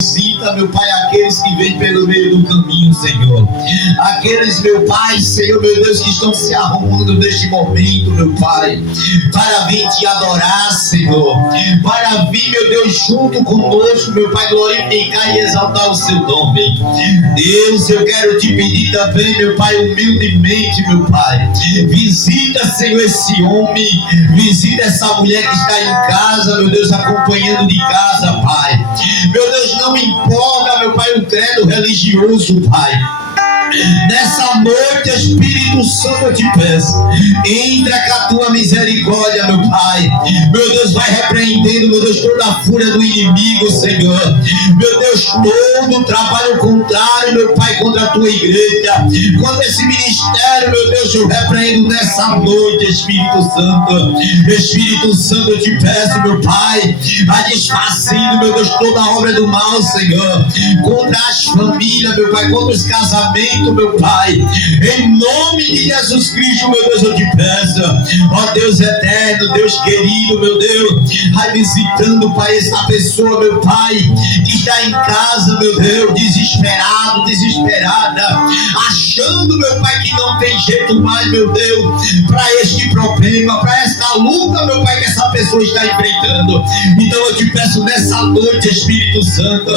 Visita, meu Pai, aqueles que vêm pelo meio do caminho, Senhor. Aqueles, meu Pai, Senhor, meu Deus, que estão se arrumando neste momento, meu Pai, para vir te adorar, Senhor. Para vir, meu Deus, junto conosco, meu Pai, glorificar e exaltar o seu nome. Deus, eu quero te pedir também, meu Pai, humildemente, meu Pai. Visita, Senhor, esse homem. Visita essa mulher que está em casa, meu Deus, acompanhando de casa, Pai. Meu Deus, não importa, meu Pai, o credo religioso, Pai. Nessa noite, Espírito Santo, eu te peço, entra com a tua misericórdia, meu Pai. Meu Deus, vai repreendendo, meu Deus, toda a fúria do inimigo, Senhor. Meu Deus, todo trabalho contrário, meu Pai, contra a tua igreja, contra esse ministério, meu Deus, eu repreendo nessa noite, Espírito Santo. Espírito Santo, eu te peço, meu Pai, a desfazindo, meu Deus, toda a obra do mal, Senhor, contra as famílias, meu Pai, contra os casamentos, meu Pai, em nome de Jesus Cristo, meu Deus, eu te peço, ó Deus eterno, Deus querido, meu Deus, vai visitando, Pai, essa pessoa, meu Pai, que está em casa, meu Deus, desesperado, desesperada, achando, meu Pai, que não tem jeito mais, meu Deus, para este problema, para esta luta, meu Pai, que essa pessoa está enfrentando. Então eu te peço nessa noite, Espírito Santo,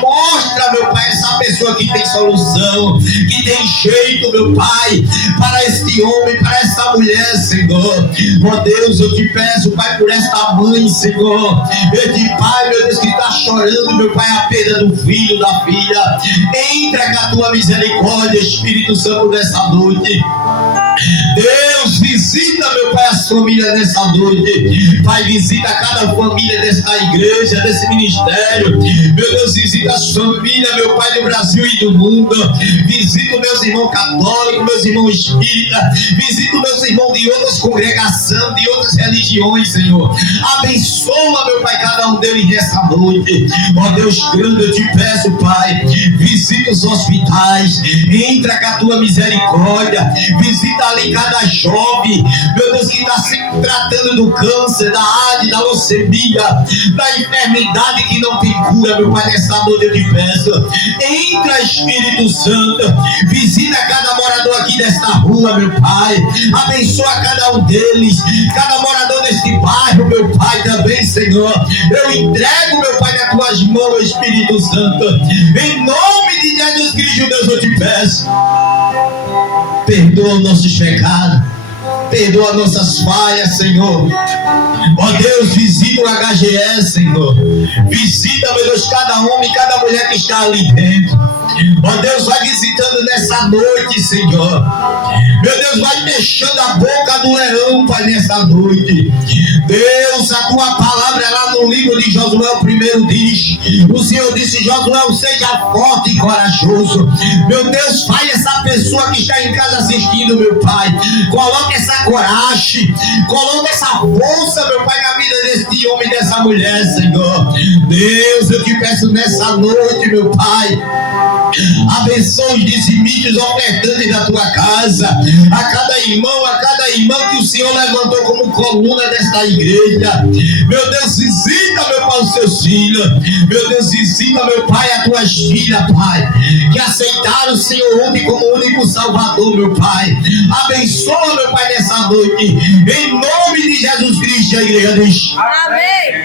mostra, meu Pai, essa pessoa que tem solução, que tem jeito, meu Pai, para este homem, para esta mulher, Senhor. Ó Deus, eu te peço, Pai, por esta mãe, Senhor. Eu te, Pai, meu Deus, que está chorando, meu Pai, a perda do filho, da filha. Entra com a tua misericórdia, Espírito Santo, nessa noite. Deus, visita, meu Pai, as famílias nessa noite. Pai, visita cada família desta igreja, desse ministério. Meu Deus, visita as famílias, meu Pai, do Brasil e do mundo. Visita os meus irmãos católicos, meus irmãos espíritas. Visita os meus irmãos de outras congregações, de outras religiões, Senhor. Abençoa, meu Pai, cada um deles nessa noite. Ó Deus grande, eu te peço, Pai, visita os hospitais. Entra com a tua misericórdia. Visita ali cada jovem, meu Deus, que está se tratando do câncer, da AIDS, da leucemia, da enfermidade que não tem cura, meu Pai, nessa noite eu te peço. Entra, Espírito Santo, visita cada morador aqui desta rua, meu Pai, abençoa cada um deles, cada morador deste bairro, meu Pai, também, Senhor. Eu entrego, meu Pai, nas tuas mãos, Espírito Santo, em nome de Jesus Cristo, Deus, eu te peço. Perdoa nossos pecados, perdoa nossas falhas, Senhor. Ó Deus, visita o HGE, Senhor. Visita, meu Deus, cada homem, cada mulher que está ali dentro. Ó Deus, vai visitando nessa noite, Senhor. Meu Deus, vai fechando a boca do leão, Pai, nessa noite. Deus, a tua palavra lá no livro de Josué, o primeiro diz, o Senhor disse, Josué, seja forte e corajoso. Meu Deus, faz essa pessoa que está em casa assistindo, meu Pai. Coloca essa coragem, coloca essa força, meu Pai, na vida desse homem e dessa mulher, Senhor. Deus, eu te peço nessa noite, meu Pai, abençoa os dizimistas, ofertantes da tua casa, a cada irmã que o Senhor levantou como coluna desta igreja. Meu Deus, visita, meu Pai, os seus filhos. Meu Deus, visita, meu Pai, as tuas filhas, Pai, que aceitaram o Senhor ontem como único Salvador, meu Pai. Abençoa, meu Pai, nessa noite, em nome de Jesus Cristo. A igreja diz amém.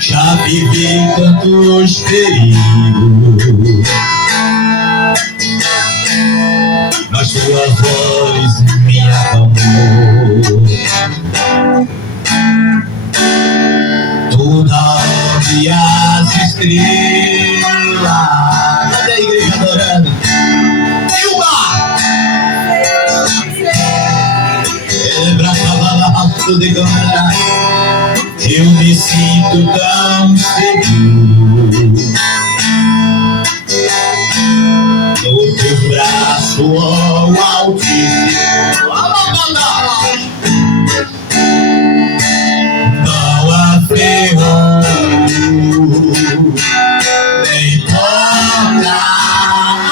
Já vivi tantos perigos, mas tua voz me acalmou. Tu não vi as estrelas. Cadê a igreja adorando? Ilma! De câmara, eu me sinto tão seguro no teu braço, ó Altíssimo. Não há ferro, nem toca.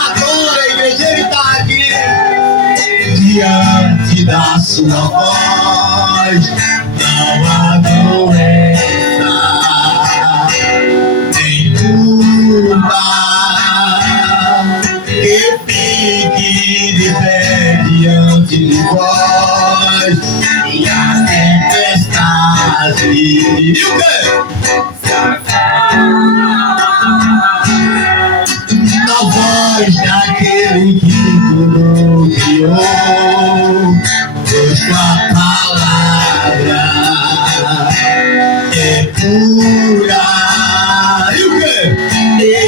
Agora a igreja está aqui diante da sua voz. Não há doença, nem cura. E o quê? Na voz daquele que tudo criou, tua palavra é pura. E o quê?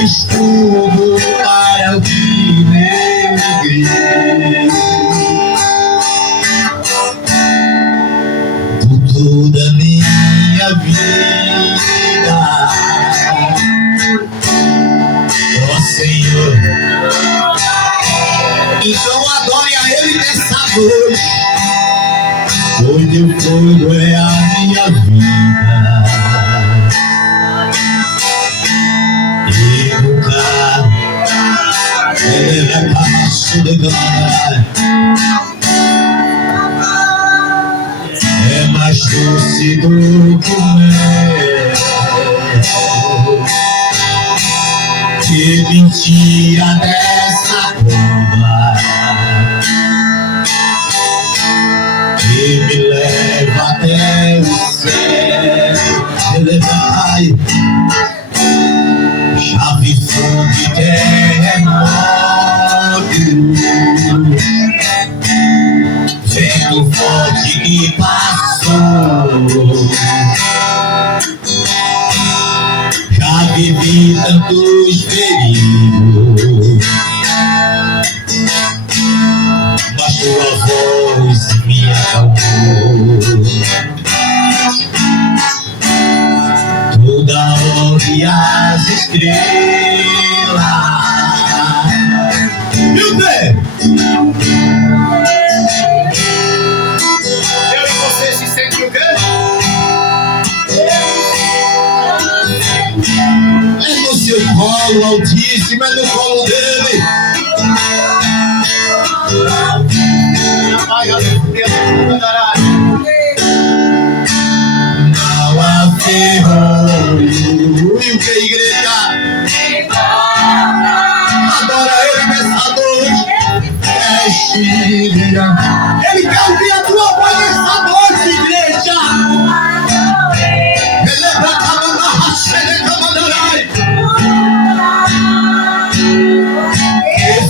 Estudo para o que nele crê. Por toda minha vida, ó Senhor. Então adore a Ele nessa noite, pois Teu fogo é a minha vida. E nunca Ele é passo de glória. É mais doce do que o mel. Que mentira dessa cova que me leva até o céu. Ai, já vi fogo de terremoto, vento forte que passou. Já vivi tantos perigos, mas tua voz me acalmou. Toda hora e as estrelas. E o quê? Eu e você se sentem o quê? É no seu colo, Altíssimo, é no colo dele. Não há ferrolho. E o que, igreja? Adora Ele nessa noite. Ele quer ouvir a tua voz nessa noite, igreja. Ele vai acabar na racheira.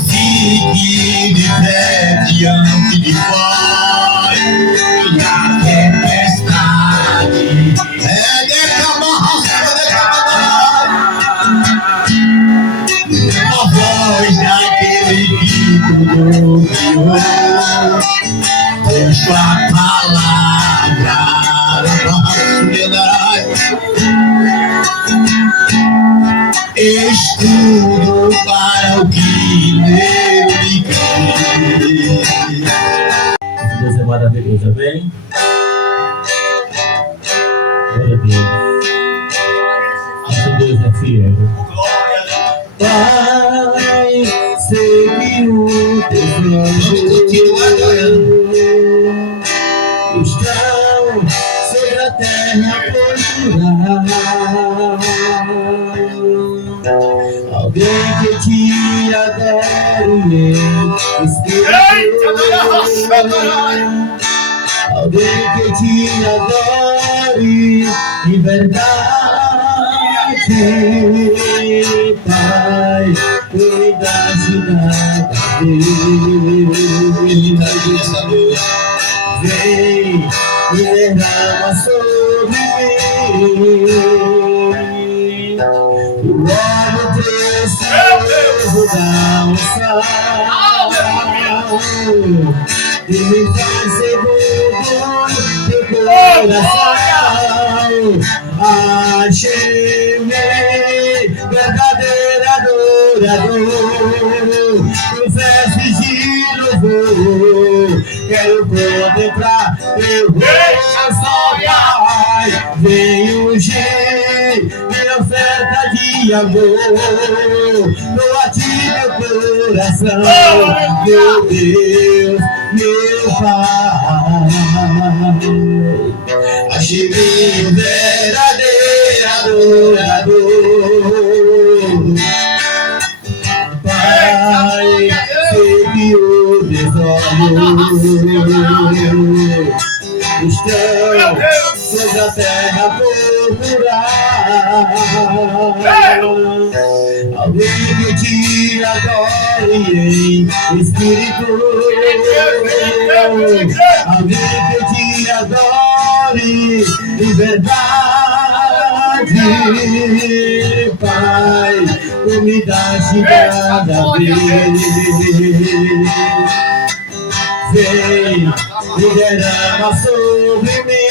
Fique de pé diante de Pai, e a tempestade é a voz daquele que tudo criou, com sua palavra estudo para o que nele crê. Deus é maravilhoso, amém? Glória a Deus. Nosso Deus é fiel. Pai, sei que o desejo estão sobre a terra procurar alguém que te adore, alguém que te adore em verdade, Pai, cuida da vida dessa noite. Vem e derrama sobre mim o óleo precioso da unção e me faz segundo teu coração. Achei-me verdadeiro adorador, com vestes de louvor, quero contemplar teu rosto, Pai. Vem ungir minha oferta de amor, no latir meu coração, meu Deus, meu Pai. Achei-me verdadeiro adorador, Pai. Sei que os meus olhos estão sobre a terra Alguém que te adore em espírito. Alguém que te adore em verdade. Pai, tu me daste cada vez. Vem e derrama sobre mim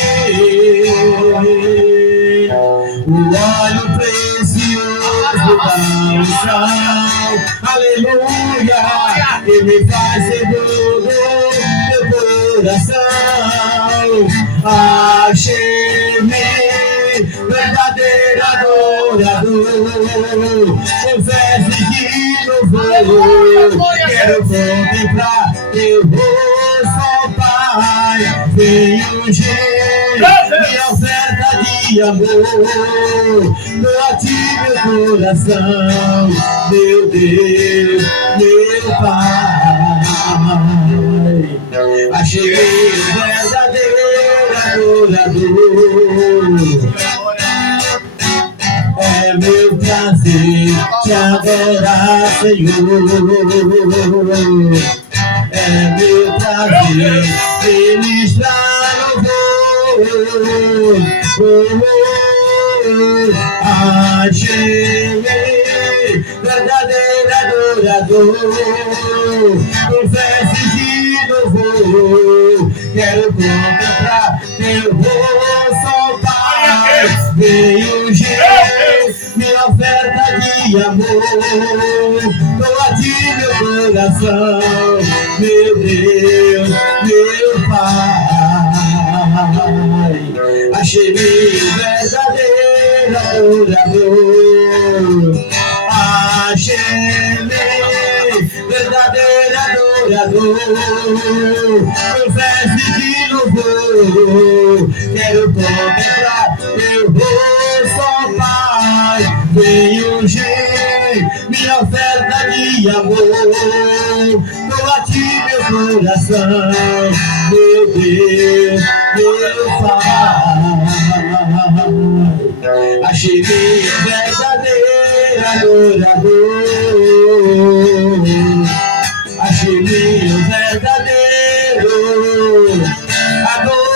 o óleo precioso da unção. Aleluia, que me faz segundo meu coração. Achei-me verdadeiro adorador, confesso de louvor. Quero contemplar teu rosto, Pai. Vem ungir minha oferta de amor. Dou a ti meu coração, meu Deus, meu Pai. Achei verdadeiro adorador. É meu prazer te adorar, Senhor. É meu prazer ministrar louvor. Achei verdadeiro adorador, confesso de louvor. Quero contemplar teu rosto, Pai. Vem ungir minha oferta de amor. Dou a ti meu coração, meu Deus, meu Pai. Achei-me verdadeiro adorador. Achei-me verdadeiro adorador. Confesso de louvor. Quero contemplar teu rosto, Pai. Vem ungir minha oferta de amor. Dou a ti meu coração, meu Deus, meu Pai. Achei-me verdadeiro adorador. Achei-me verdadeiro adorador.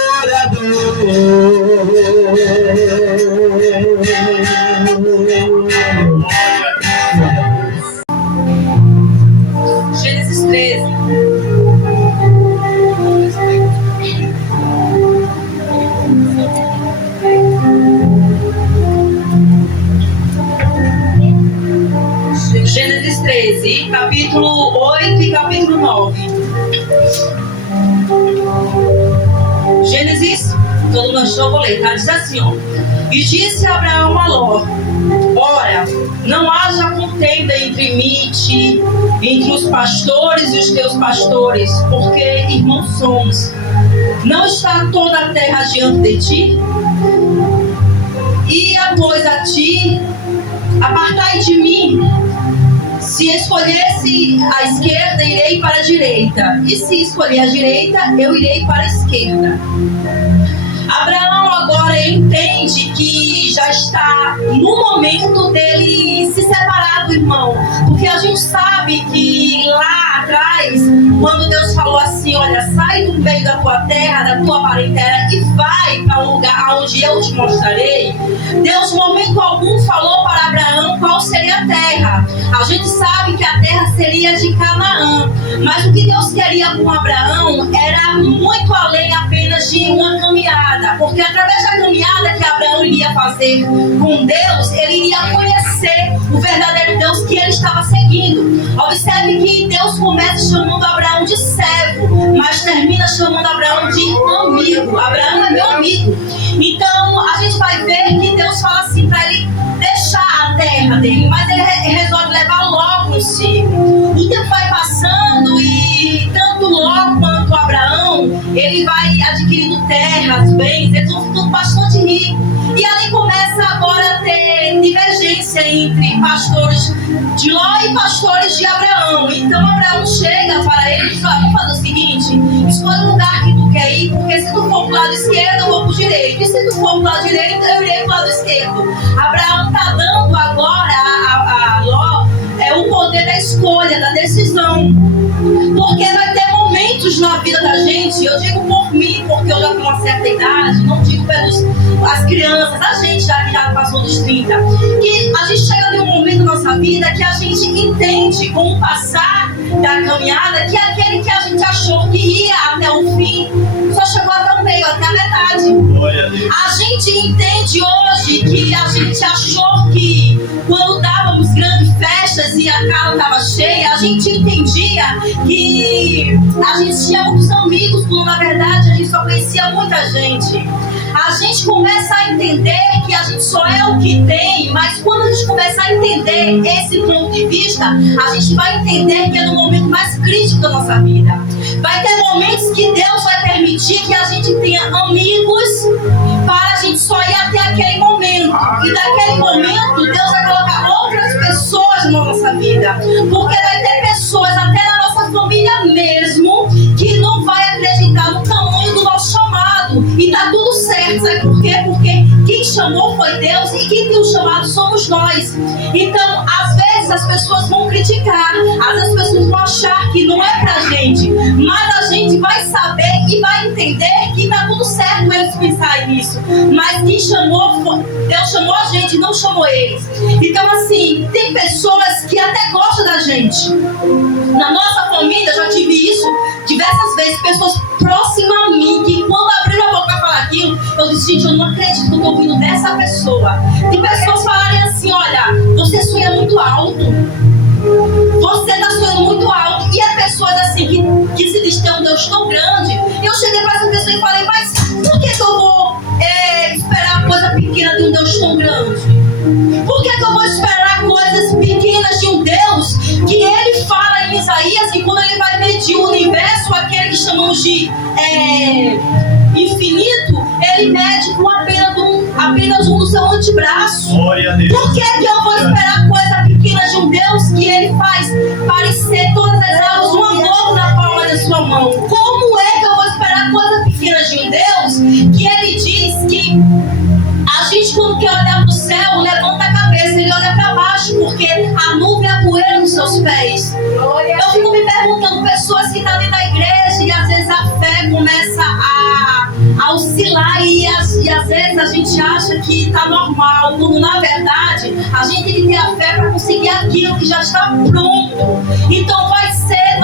Gênesis 13. Gênesis 13, capítulo 8 e capítulo 9. Gênesis, todo mundo achou, vou ler, tá? Diz assim, ó. E disse Abraão a Ló: ora, não haja contenda entre mim e ti, entre os pastores e os teus pastores, porque irmãos somos. Não está toda a terra diante de ti? E pois a ti, apartai de mim. Se escolhesse a esquerda, irei para a direita, e se escolher a direita, eu irei para a esquerda. Abraão agora entende que já está no momento dele se separar do irmão, porque a gente sabe que lá atrás, quando Deus falou assim, olha, sai do meio da tua terra, da tua parentela e vai para um lugar onde eu te mostrarei, Deus, em momento algum, falou para Abraão qual seria a terra. A gente sabe que a terra seria de Canaã, mas o que Deus queria com Abraão era muito além apenas de uma caminhada, porque através da caminhada que Abraão iria fazer com Deus, ele iria conhecer o verdadeiro Deus que ele estava seguindo. Observe que Deus começa chamando Abraão de servo, mas termina chamando Abraão de amigo. Abraão é meu amigo. Então a gente vai ver que Deus fala assim para ele deixar a terra dele, mas ele resolve levar Ló consigo. O tempo vai passando e tanto Ló quanto Abraão, ele vai adquirindo terras, bens, eles vão ficando bastante ricos. E ali começa agora a ter divergência entre pastores de Ló e pastores de Abraão. Então Abraão chega para ele e diz, vamos fazer o seguinte, escolhe o lugar que tu quer ir, porque se tu for pro lado esquerdo, eu vou pro direito, e se tu for pro lado direito, eu irei pro lado esquerdo. Abraão está dando agora a Ló escolha, da decisão. Porque vai ter momentos na vida da gente, eu digo por mim, porque eu já tenho uma certa idade, não digo pelas crianças, a gente já passou dos 30, que a gente chega em um momento da nossa vida que a gente entende com o passar da caminhada que aquele que a gente achou que ia até o fim, só chegou até o meio, até a metade. A gente entende hoje que a gente achou que quando dávamos grandes festas e a casa estava cheia, a gente entendia que a gente tinha muitos amigos, quando na verdade a gente só conhecia muita gente. A gente começa a entender que a gente só é o que tem, mas quando a gente começa a entender esse ponto de vista, a gente vai entender que é no momento mais crítico da nossa vida. Vai ter momentos que Deus vai permitir que a gente tenha amigos para a gente só ir até aquele momento. E daquele momento, Deus vai colocar outras pessoas na nossa vida. Porque vai ter pessoas, até na nossa família mesmo, que não vai acreditar no tamanho do nosso chamado. E tá tudo certo, sabe por quê? Porque quem chamou foi Deus e quem tem o chamado somos nós. Então, às vezes as pessoas vão criticar, às vezes as pessoas vão achar que não é pra gente, mas a gente vai saber e vai entender que tá tudo certo eles pensarem nisso. Mas quem chamou, Deus chamou a gente, não chamou eles. Então, assim, tem pessoas que até gostam da gente. Na nossa família, eu já tive isso diversas vezes, pessoas próximas a mim, que quando abriram a boca para falar aquilo, eu disse, gente, eu não acredito que eu estou ouvindo dessa pessoa. Tem pessoas falarem assim, olha, você sonha muito alto, você está sonhando muito alto, e há pessoas assim, que se diz ter um Deus tão grande. Eu cheguei para essa pessoa e falei, mas por que eu vou esperar coisa pequena de um Deus tão grande? Por que eu vou esperar coisas pequenas de um Deus que ele fala em Isaías que quando ele vai medir o universo, aquele que chamamos de infinito, ele mede com apenas um do seu antebraço. Por que eu vou esperar coisa pequena de um Deus que ele faz parecer todas as águas um amor na palma da sua mão? Como é que eu vou esperar coisa pequena de um Deus que ele diz que a gente, quando quer olhar para o céu, levanta a cabeça, ele olha para baixo, porque a nuvem é a poeira nos seus pés. Eu fico me perguntando, pessoas que estão ali na igreja e às vezes a fé começa a oscilar e às vezes a gente acha que está normal, quando na verdade a gente tem que ter a fé para conseguir aquilo que já está pronto. Então vai ser,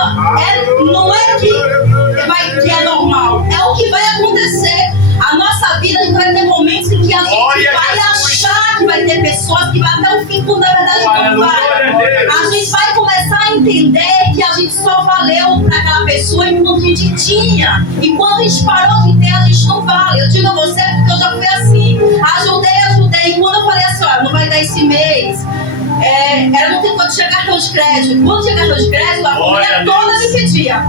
não é que é normal, é o que vai acontecer. A nossa vida, a gente vai ter momentos em que a gente vai achar que vai ter pessoas que vai até o fim, quando na verdade não vai. A gente vai começar a entender que a gente só valeu para aquela pessoa enquanto a gente tinha. E quando a gente parou de ter, a gente não vale. Eu digo a você porque eu já fui assim. Ajudei. E quando eu falei assim, ó, não vai dar esse mês, ela não tem quanto chegar cartão de crédito. Quando chegar cartão de crédito, a família toda me pedia.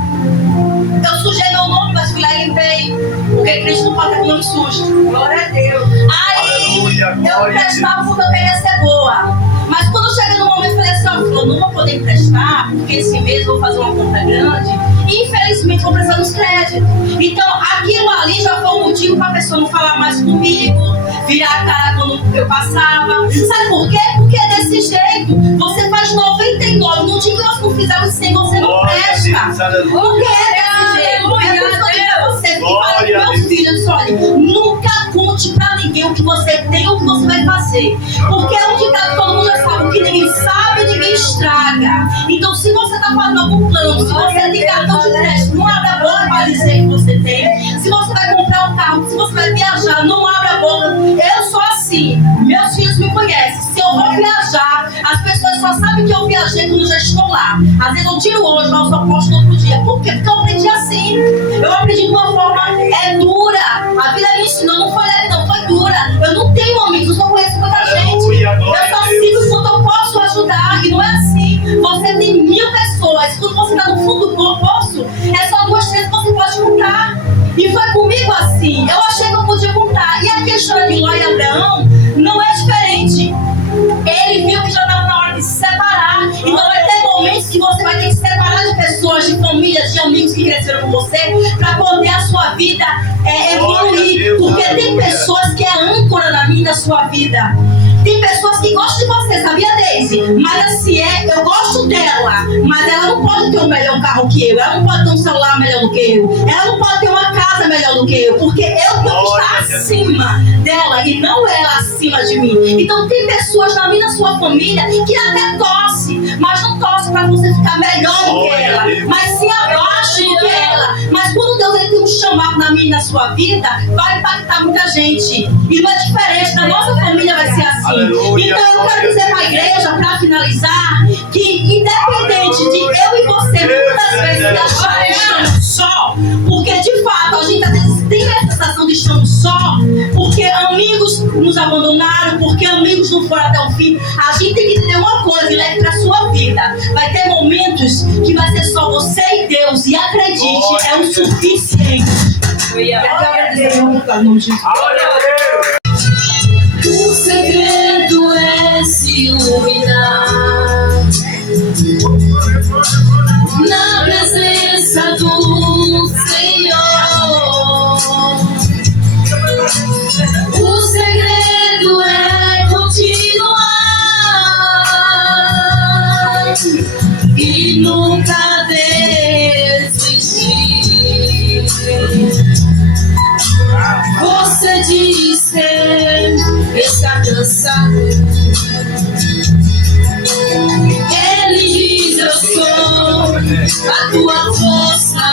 Eu sujei meu nome, mas fui lá e limpei. Porque Cristo não pode ter nome sujo. Glória a Deus. Aí eu emprestava porque eu queria ser boa. Mas quando chega no momento, eu falei assim, ó, eu não vou poder emprestar, porque esse mês eu vou fazer uma conta grande. E infelizmente vou precisar dos créditos. Então aquilo ali já foi um motivo para a pessoa não falar mais comigo, virar a cara quando eu passava. Sabe por quê? Porque é desse jeito. Você faz 99. No dia que nós não fizermos 100, você não presta. Porque é desse jeito. Você fica falando, meus filhos, olha, nunca conte pra ninguém o que você tem ou o que você vai fazer. Porque é um ditado que todo mundo já sabe, o que ninguém sabe, ninguém estraga. Então, se você tá fazendo algum plano, se você tem cartão de crédito, não abra a boca para dizer que você tem. Se você vai comprar um carro, se você vai viajar, não abra a boca. Eu sou assim, meus filhos me conhecem. Se eu vou viajar, as pessoas só sabem que eu viajei quando já estou lá. Às vezes eu tiro hoje, mas eu só posto no outro dia. Por quê? Porque eu aprendi assim. Eu aprendi de uma forma dura. A vida me ensinou, não foi leve, não, foi dura. Eu não tenho amigos, eu só conheço muita gente. Eu só sigo quando eu posso ajudar. E não é assim. Você tem 1000 pessoas. Quando você está no fundo do poço, é só 2, 3 que você pode contar. E foi comigo assim. Eu achei que eu podia contar. E aqui a história de Ló e Abraão não é diferente. Ele viu que já estava na hora de se separar. Então vai ter momentos que você vai ter que se separar de pessoas, de famílias, de amigos que cresceram com você, para poder a sua vida evoluir. Porque tem pessoas que é âncora na minha, da sua vida. Tem pessoas que gostam de você, sabia, Daisy? Mas assim, eu gosto dela, mas ela não pode ter um melhor carro que eu, ela não pode ter um celular melhor do que eu, ela não pode ter uma casa melhor do que eu, porque eu tenho que estar acima dela e não ela acima de mim. Então tem pessoas na minha, na sua família, que até torce, mas não torce para você ficar melhor do que ela, mas sim abaixo do que ela. Mas quando Deus ele tem um chamado na minha e na sua vida, vai impactar muita gente. E não é diferente, na nossa família vai ser assim. Aleluia. Então eu quero dizer para a igreja, para finalizar, que independente de eu e você muitas vezes se acharemos só, porque de fato a gente às vezes tem a sensação de estamos só, porque amigos nos abandonaram, porque amigos não foram até o fim. A gente tem que entender uma coisa e leve para a sua vida. Vai ter momentos que vai ser só você e Deus, e acredite, é o suficiente. Eu quero agradecer muito em nome de Jesus. O segredo é se iluminar na presença do Senhor. O segredo é continuar e nunca desistir. Você diz que está cansado. Ele diz: eu sou a tua força.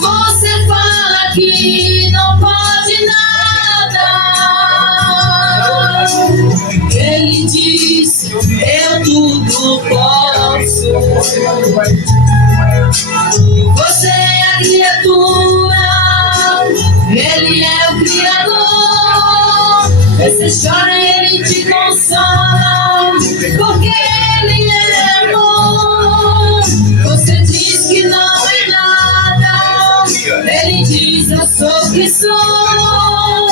Você fala que não pode nada. Ele diz: eu tudo posso. Você é a criatura, ele é o Criador. Você chora e ele te consola, porque ele é amor. Você diz que não é nada, ele diz: eu sou o que sou.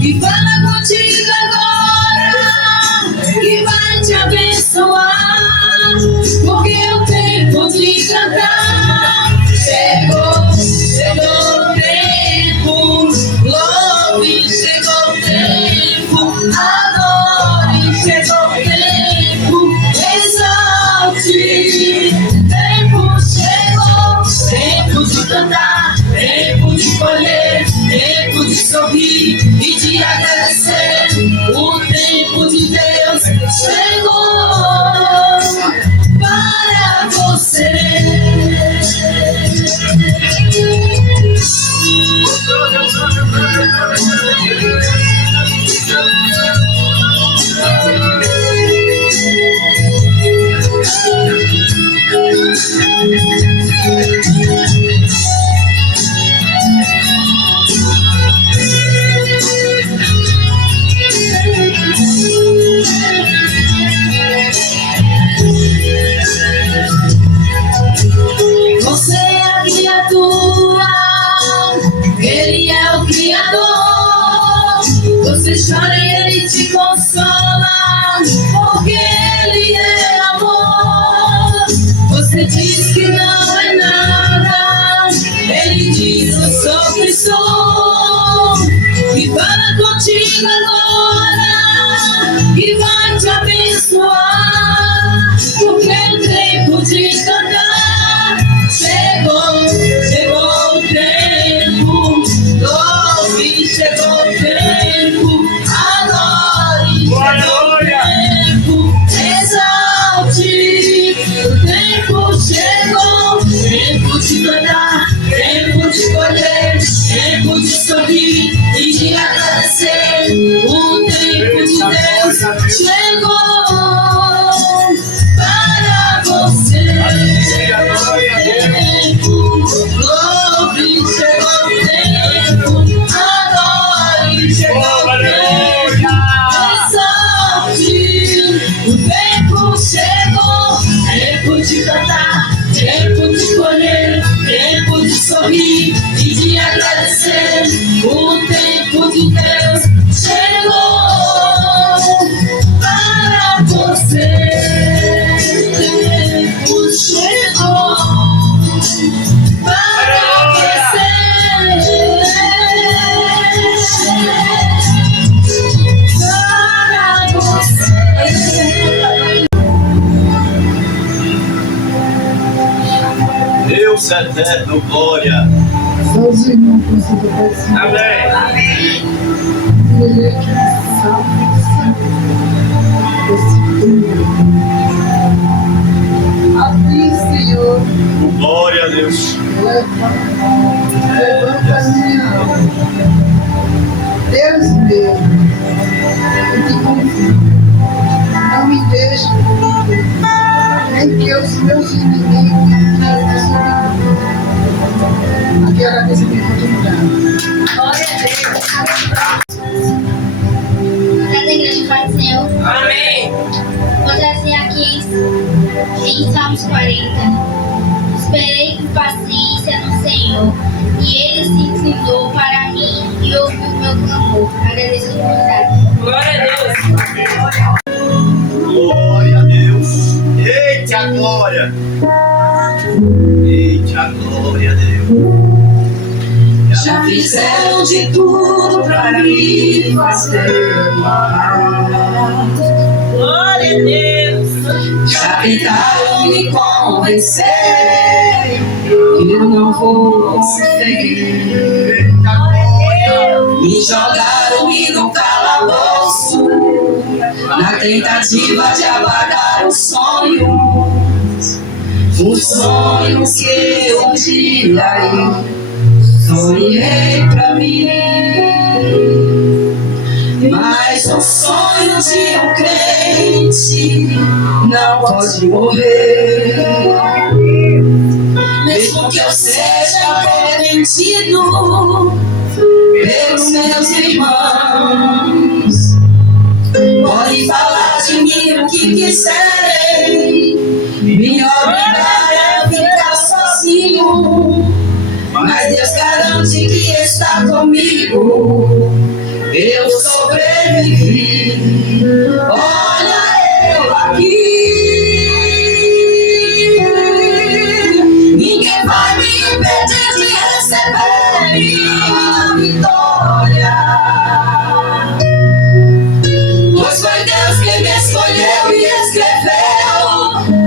E fala contigo agora, que vai te abençoar, porque o tempo de cantar chegou, chegou o tempo, louve, chegou o tempo, adore, chegou o tempo, exalte, tempo chegou, tempo de cantar, tempo de colher, tempo de sorrir e de agradecer, o tempo de Deus chegou para você. Você é a criatura, ele é o Criador. Você chora e ele te consola, porque ele é amor. Você diz que não é nada, ele diz: eu sou o que sou. E fala contigo agora, que vai te abençoar, porque o tempo de cantar chegou, chegou o tempo, louve, chegou o tempo, adore, chegou o tempo, exalte, o tempo chegou, tempo de cantar, tempo de colher, tempo de sorrir e de agradecer. Deus eterno, glória. Só os irmãos precisam aparecer. Amém. Ele é que sabe esse tempo. Aqui, Senhor, Glória a Deus. levanta a minha alma. Deus meu, eu te confio. Não me deixe nem que os meus inimigos queiram sobre mim. Aqui agradeço a minha oportunidade. Glória a Deus. Cada igreja Pai do Senhor. Amém. Vou trazer aqui em Salmos 40. Esperei com paciência no Senhor, e Ele se inclinou para mim e ouviu meu clamor. Agradeço a oportunidade. Glória a Deus. Glória a Deus. Eita glória. Eita glória a Deus. Já fizeram de tudo pra me fazer parar. Glória a Deus. Já tentaram me convencer que eu não vou seguir. Eita glória. Me jogaram no calabouço na tentativa de apagar os sonhos que eu um dia sonhei pra mim. Mas o sonho de um crente não pode morrer. Mesmo que eu seja compreendido pelos meus irmãos, podem falar de mim o que quiserem, me obrigar a ficar sozinho, mas Deus garante que está comigo. Eu sobrevivi. Olha eu aqui. Ninguém vai me impedir de receber minha vitória. Pois foi Deus quem me escolheu e escreveu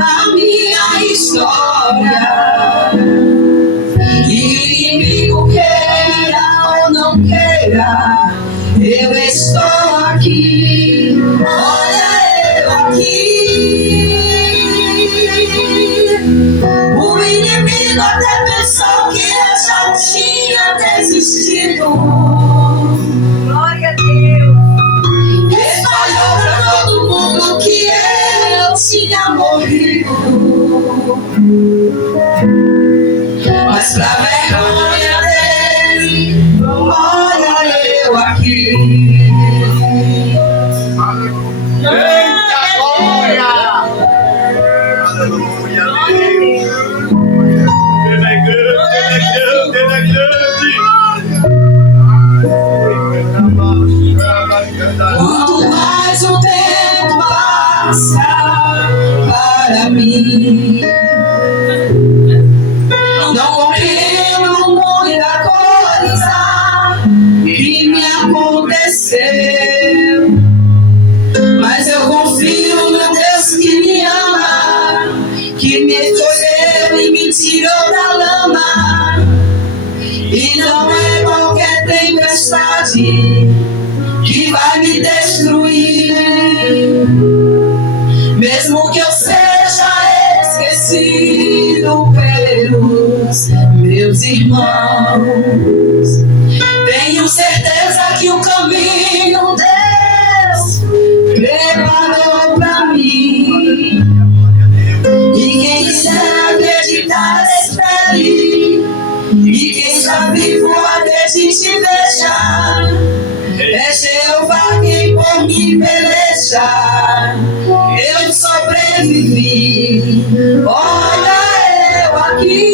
a minha história. E o inimigo queira ou não queira, eu estou aqui. Olha eu aqui. O inimigo até pensou que eu já tinha desistido. Glória a Deus. Espalhou pra todo mundo que eu tinha morrido. Mas pra vergonha dele, olha eu aqui. Eita glória. Aleluia a Deus. Ele é grande, ele é grande, ele é grande. Quanto mais o tempo passa para mim, não compreendo muita coisa que me aconteceu, mas eu confio no Deus que me ama, que me escolheu e me tirou da lama. E não é qualquer tempestade que vai me destruir. Mesmo que eu seja esquecido pelos meus irmãos, tenho certeza que o caminho Deus preparou pra mim. E quem quiser acreditar, espere. E quem está vivo, acredite e veja. É Jeová quem por mim peleja. Eu sobrevivi. Olha eu aqui.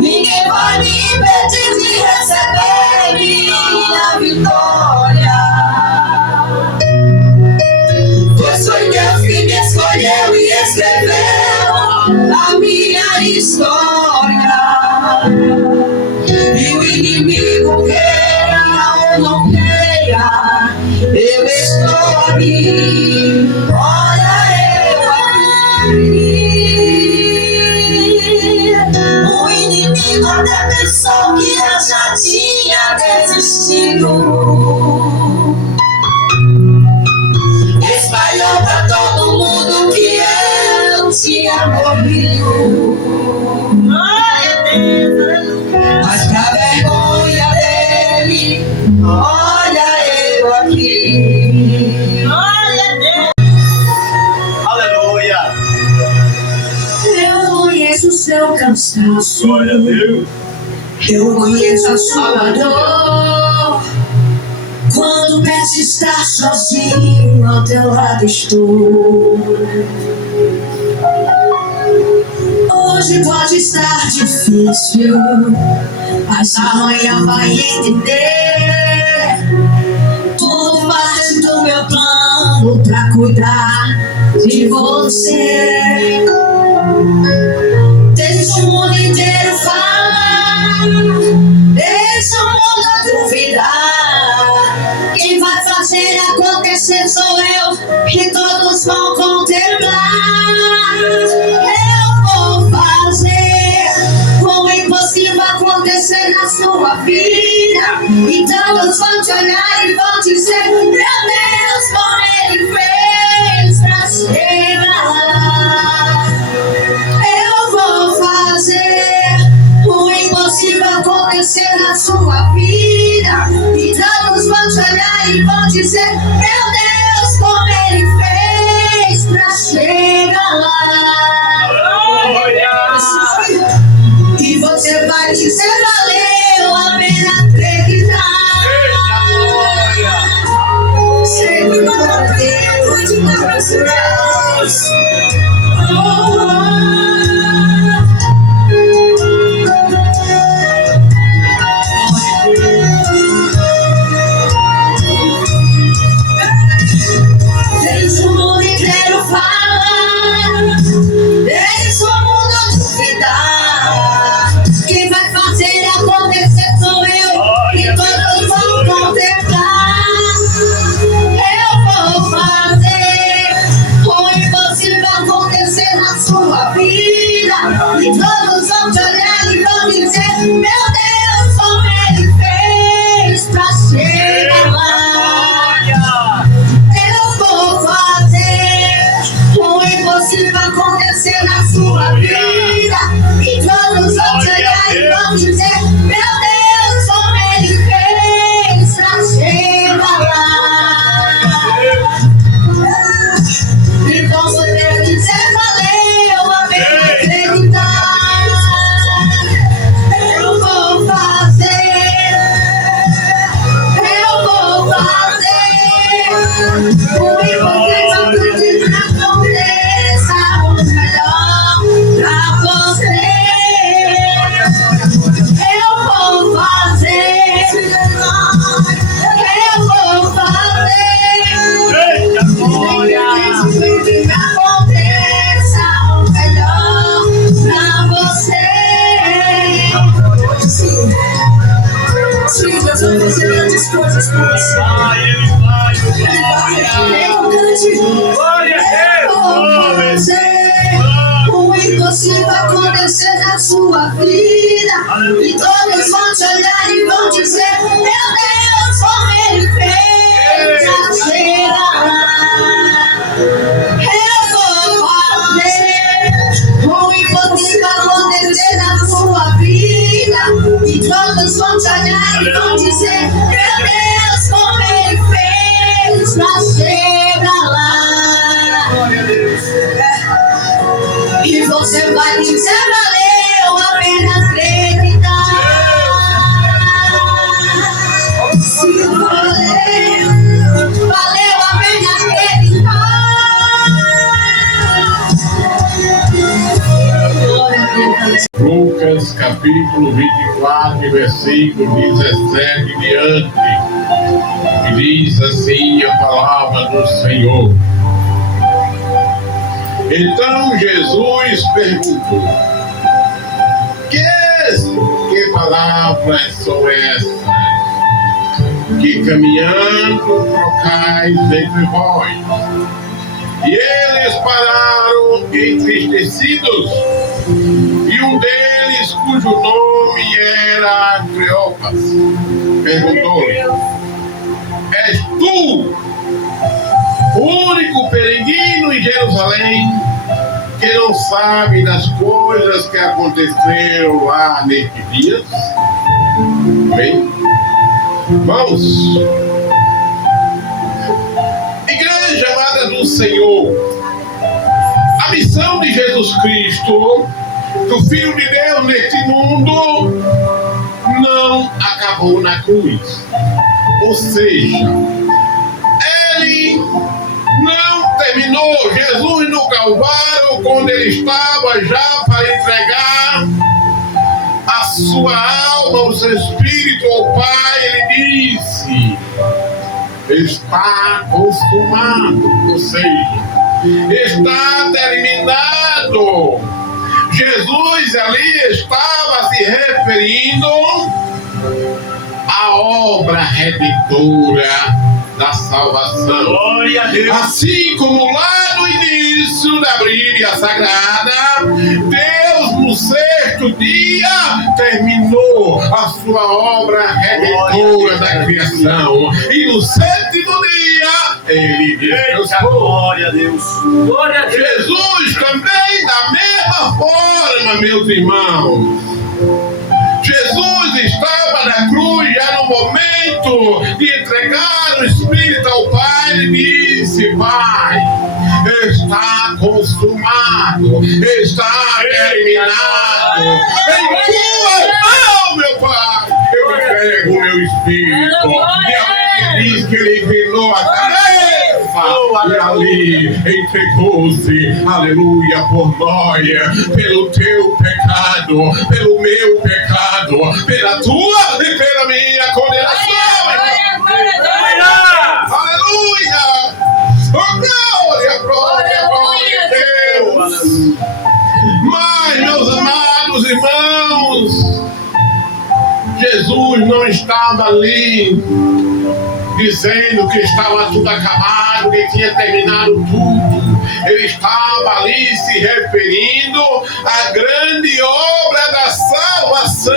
Ninguém vai me impedir de receber minha vitória. Pois foi Deus que me escolheu e escreveu a minha história. E o inimigo queira ou não queira, eu estou aqui. Olha eu aqui. cansaço. Glória a Deus. Eu conheço a sua dor. Quando penso estar sozinho, ao teu lado estou. Hoje pode estar difícil, mas amanhã vai entender. Tudo parte do meu plano pra cuidar de você. Deixa o mundo inteiro falar, deixa o mundo duvidar. Quem vai fazer acontecer sou eu, e todos vão contemplar. Eu vou fazer o impossível acontecer na sua vida. Então todos vão te olhar e vão dizer: meu Deus, como ele fez pra chegar lá. Eu vou fazer o impossível acontecer na sua vida. Então todos vão te olhar e vão dizer: meu Deus, como ele fez pra chegar lá. E você vai dizer: valeu a pena acreditar. Sempre para Deus, para Deus. Deixa o mundo inteiro falar, deixa o mundo duvidar. Quem vai fazer acontecer sou eu, e todos vão contemplar. Eu vou fazer o impossível acontecer na sua vida. E todos vão te olhar e vão dizer: meu Deus, como ele fez pra chegar lá. Eu vou fazer o impossível acontecer na sua vida. E todos vão te olhar e vão dizer: meu Deus, como ele fez pra chegar lá. E com você dizer: valeu a pena acreditar. Eu vou fazer o impossível aconteça o melhor pra você. Eu vou fazer aconteça o melhor pra você. Sim, Deus vai fazer grandes coisas por você. Ele vai, glória a Deus. O impossível acontecer na sua vida. E todos vão te olhar e vão dizer: meu Deus, como ele fez pra chegar lá. Eu vou fazer o impossível acontecer na sua vida. E todos vão te olhar e vão dizer: meu Deus, como ele fez pra chegar lá. E você vai dizer: valeu a pena acreditar. Sim, valeu a pena acreditar. Glória a Deus. Lucas capítulo 24, versículo 17 em diante. E diz assim a palavra do Senhor. Então Jesus perguntou: que palavras são essas que caminhando trocais entre vós? E eles pararam entristecidos, e um deles, cujo nome era Cleopas, perguntou-lhe: és tu o único peregrino em Jerusalém que não sabe das coisas que aconteceram lá nestes dias? Bem, vamos. Igreja amada do Senhor, a missão de Jesus Cristo do Filho de Deus neste mundo não acabou na cruz. Ou seja, ele não terminou. Jesus no Calvário, quando ele estava já para entregar a sua alma, o seu espírito ao Pai, ele disse: está consumado, ou seja, está terminado. Jesus ali estava se referindo à obra redentora da salvação. Glória a Deus. Assim como lá no início da Bíblia Sagrada, Deus no sexto dia terminou a sua obra redentora da criação. E no sétimo dia, ele descansou. Glória a Deus. Glória a Deus. Jesus também, da mesma forma, meus irmãos. Jesus estava na cruz já no momento de entregar o Espírito ao Pai. Ele disse: Pai, está consumado, está terminado. Em tua mão, meu Pai, eu entrego o meu Espírito. E a Bíblia diz que ele inclinou a cabeça e ali entregou-se, aleluia, por nós, pelo teu pecado, pelo meu pecado, pela tua e pela minha condenação. Aleluia! Oh, glória, glória, glória a Deus! Mas, meus amados irmãos, Jesus não estava ali dizendo que estava tudo acabado, que tinha terminado tudo. Ele estava ali se referindo à grande obra da salvação.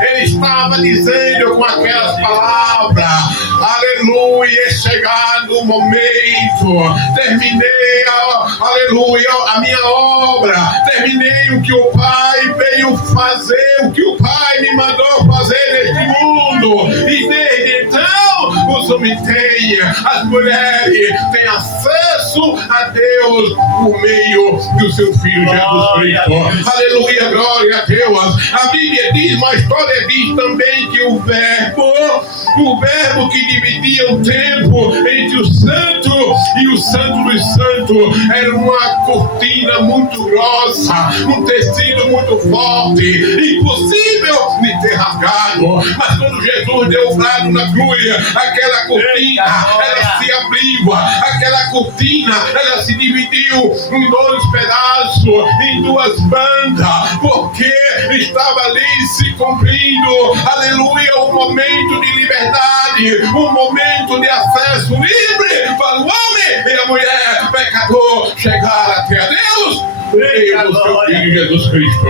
Ele estava dizendo com aquelas palavras: aleluia, chegado o momento, terminei, aleluia, a minha obra, terminei o que o Pai veio fazer, o que o Pai me mandou fazer neste mundo. E desde então, os homens têm, as mulheres têm acesso a Deus por meio do seu Filho Jesus Cristo. Aleluia, glória a Deus. A Bíblia diz, uma história diz também que o verbo que dividia o tempo entre o santo e o santo dos santos era uma cortina muito grossa, um tecido muito forte, impossível de ter rasgado. Mas quando Jesus deu o brado na cruz, aquela cortina, ela se abriu, aquela cortina, ela se dividiu em dois pedaços, em duas bandas, porque estava ali se cumprindo, aleluia, um momento de liberdade, um momento de acesso livre para o homem e a mulher pecador chegar até a Deus, meio do seu Filho Jesus Cristo.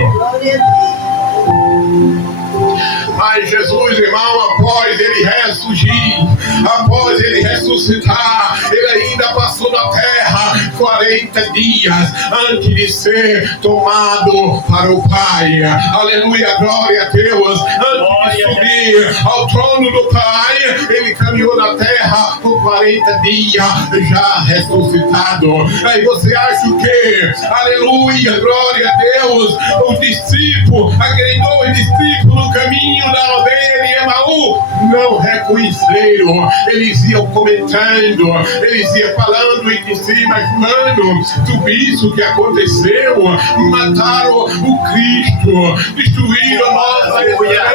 Mas Jesus, irmão, após ele ressurgir, após ele ressuscitar, ele ainda passou na terra 40 dias antes de ser tomado para o Pai. Aleluia, glória a Deus. Antes de subir ao trono do Pai, ele caminhou na terra por 40 dias, já ressuscitado. Aí você acha o quê? Aleluia, glória a Deus. Os discípulos, aqueles 2 discípulos no caminho da aldeia de Emaú, não reconheceram. Eles iam comentando, eles iam falando entre si, mas mano, tudo isso que aconteceu, mataram o Cristo, destruíram a nossa esperança,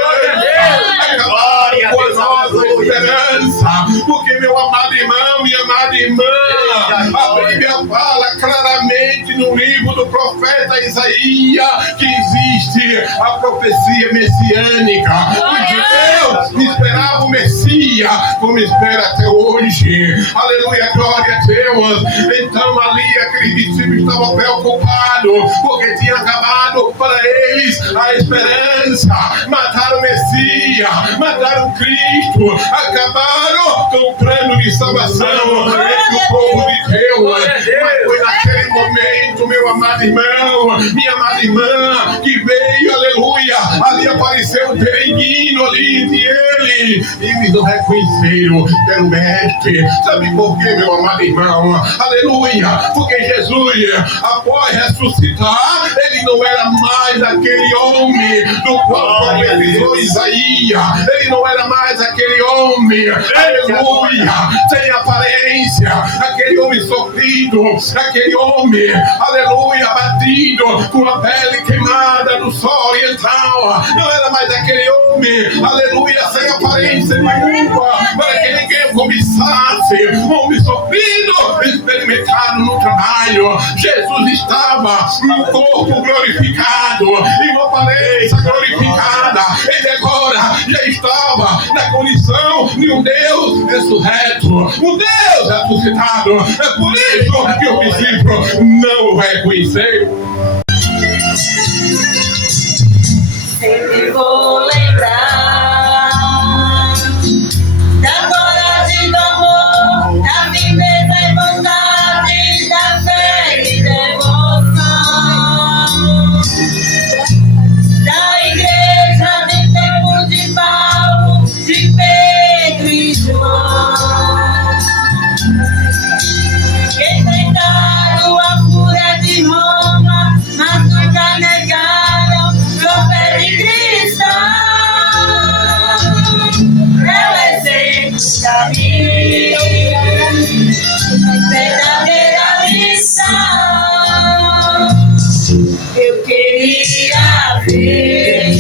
acabaram com a nossa esperança, porque meu amado irmão, minha amada irmã, a Bíblia fala claramente no livro do profeta Isaías que existe a profecia messiânica. Os judeus esperavam o Messias, como espera até hoje. Aleluia, glória a Deus. Então ali aqueles discípulos estavam preocupados, porque tinha acabado para eles a esperança. Mataram o Messias, mataram o Cristo, acabaram com o plano de salvação entre o povo de Deus. Mas foi naquele momento, meu meu amado irmão, minha amada irmã, que veio, aleluia, ali apareceu o peregrino ali entre ele, eles não reconheceram que era o mestre. Sabe por quê, meu amado irmão? Aleluia, porque Jesus, após ressuscitar, ele não era mais aquele homem do qual profetizou Isaías, ele não era mais aquele homem, aleluia, sem aparência, aquele homem sofrido, aquele homem, aleluia, batido, com a pele queimada do sol oriental, não era mais aquele homem, aleluia, sem aparência nenhuma, para que ninguém cobiçasse, homem sofrido, experimentado no trabalho. Jesus estava no corpo glorificado, em uma aparência glorificada, ele agora já estava na condição de um Deus ressurreto, um Deus ressuscitado. É por isso que os discípulos não o reconheceram. Sempre vou lembrar da coragem, do amor, da firmeza e bondade, da fé e devoção, da igreja de tempo de Paulo, de Pedro e João, que enfrentaram a fúria de Roma, mas nunca negaram fé de cristão. É o exemplo da minha verdadeira missão. Eu queria ver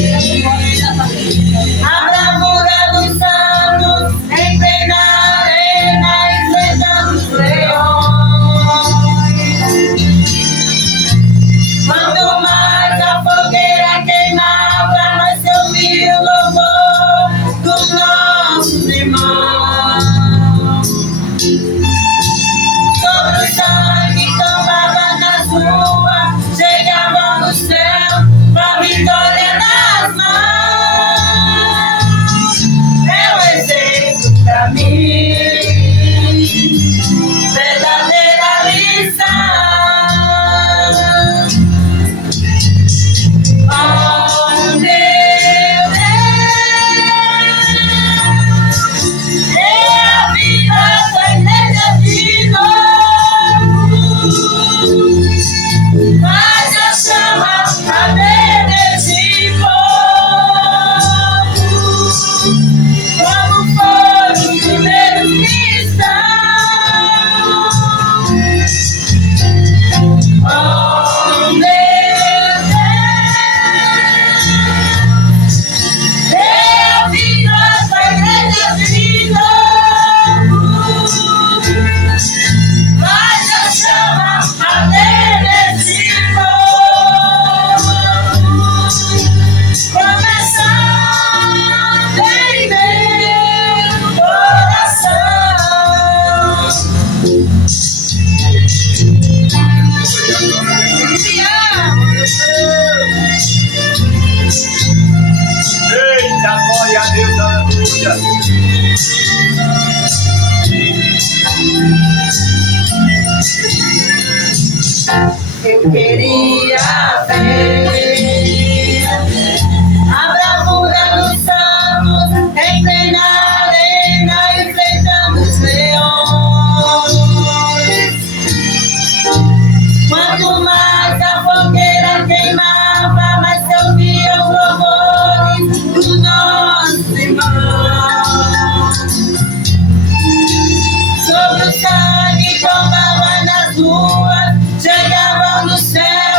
a bravura dos santos em plena arena, enfrentando os leões. Quanto mais a fogueira queimava, mais se ouvia o louvor dos nossos irmãos. Sobre o sangue tombava nas ruas, chegava no céu com a vitória nas mãos. É o exemplo pra mim, verdadeira lição. Oh, meu Deus, é a vida da igreja de novo, mas a chama arder nesse povo, como foram os primeiros cristãos. Oh, meu Eita, glória a Deus, aleluia. Eu queria ver a bravura dos santos em plena arena, enfrentando os leões. Quanto mais a fogueira queimava, mais se ouvia os louvores dos nossos irmãos. Sobre o sangue tombava nas ruas, chegava no céu,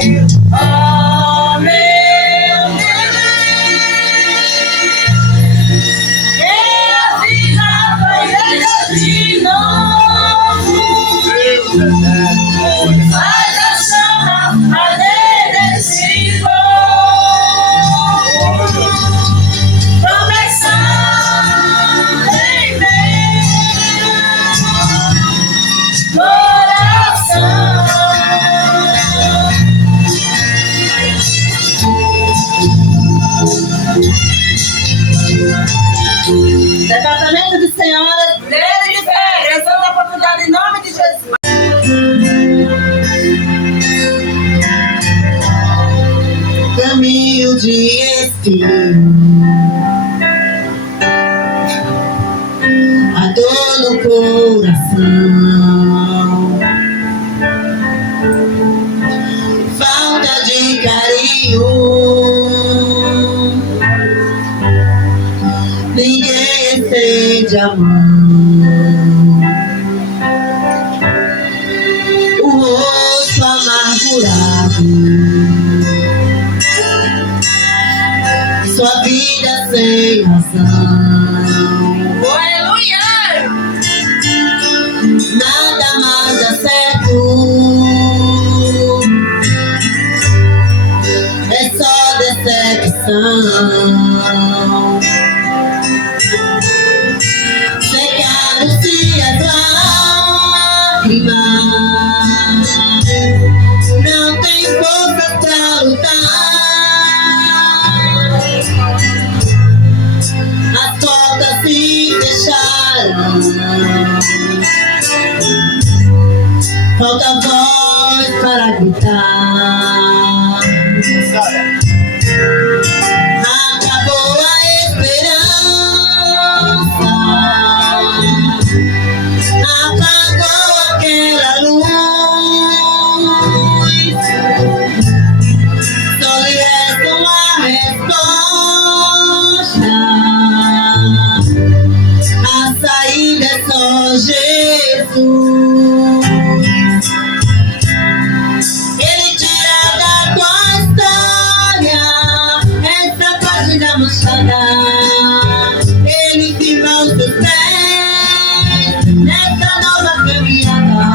Oh, meu Deus, minha vida foi feita de novo. Faz a chama arder desse fogo, promessando em meu coração. Departamento de Senhoras, Mulheres de Fé, realizando a oportunidade em nome de Jesus. Caminho de espinho, a dor no coração, falta de carinho, ninguém estende a mão, o rosto amargurado, sua vida sem razão. Aleluia! Nada mais dá certo, é só decepção. Secaram-se as lágrimas, não tem força pra lutar. As portas se fecharam, falta voz para gritar. Acabou a esperança, apagou aquela luz, só lhe resta uma resposta. A saída é só Jesus. Ele tira da tua história essa página manchada. Ele firma os teus pés nessa nova caminhada,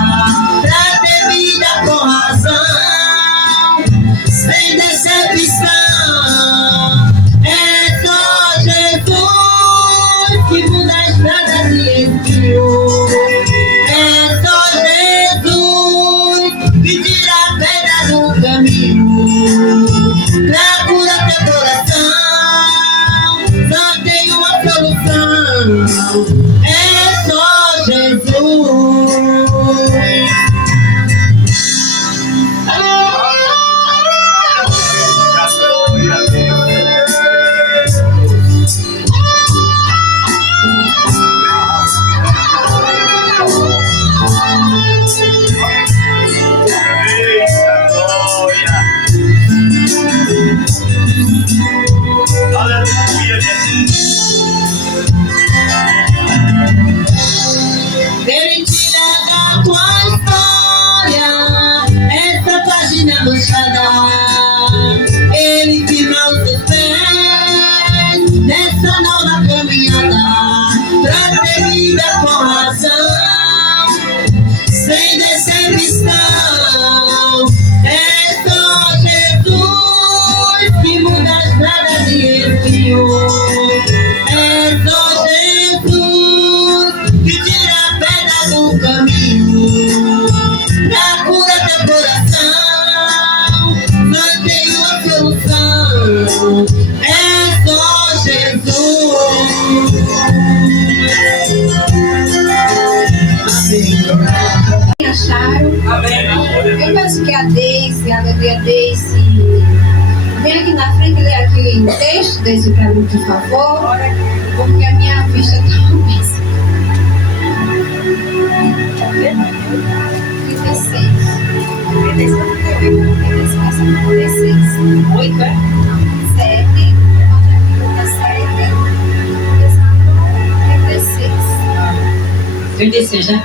pra ter vida com razão, sem decepção. É só Jesus que muda a estrada de espinho. É só Jesus que tira a pedra do caminho, pra curar teu coração. Só tem uma solução, é só Jesus. Ele tira da tua história essa página manchada. Ele firma os teus pés nessa nova caminhada, pra ter vida com razão, sem decepção. É só Jesus que muda a estrada de espinho. É só Jesus que tira a pedra do caminho, pra curar teu coração. Só tem uma solução, é só Jesus. Me acharam? Eu peço que a Deise, aleluia, Deise, vem aqui na frente e lê aqui o texto, Deise, pra mim, por favor, porque a minha vista está péssima. 36. 8, é? 7. 36, né? 36, né?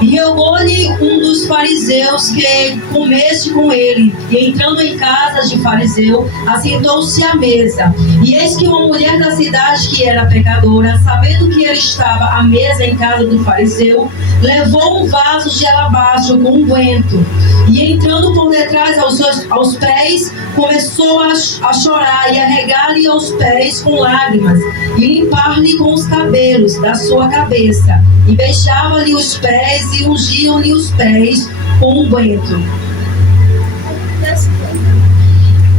E rogou-lhe um dos fariseus que comesse com ele. E entrando em casa de fariseu, assentou-se à mesa. E eis que uma mulher da cidade, que era pecadora, sabendo que ele estava à mesa em casa do fariseu, levou um vaso de alabastro com unguento. E entrando por detrás aos pés, começou a chorar e a regar-lhe aos pés com lágrimas, e limpar-lhe com os cabelos da sua cabeça. E beijava-lhe os pés e ungiam-lhe os pés com unguento.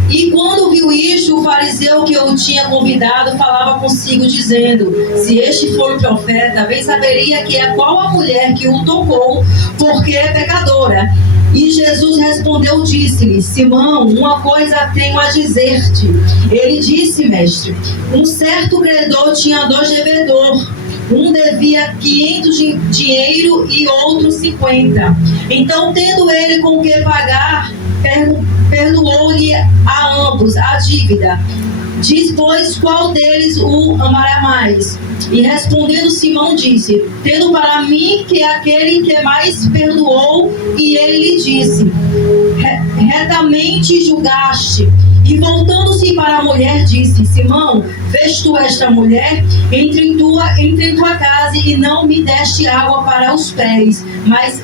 E quando viu isto, o fariseu que o tinha convidado falava consigo, dizendo: se este for o profeta, bem saberia que é qual a mulher que o tocou, porque é pecadora. E Jesus respondeu, disse-lhe: Simão, uma coisa tenho a dizer-te. Ele disse: mestre, um certo credor tinha 2 devedores. Um devia 500 de dinheiro e outro 50. Então, tendo ele com que pagar, perdoou-lhe a ambos a dívida. Diz, pois, qual deles o amará mais? E respondendo Simão disse: tendo para mim que é aquele que mais perdoou. E ele lhe disse: retamente julgaste. E voltando-se para a mulher, disse: Simão, vês tu esta mulher? Entrei em tua casa e não me deste água para os pés, mas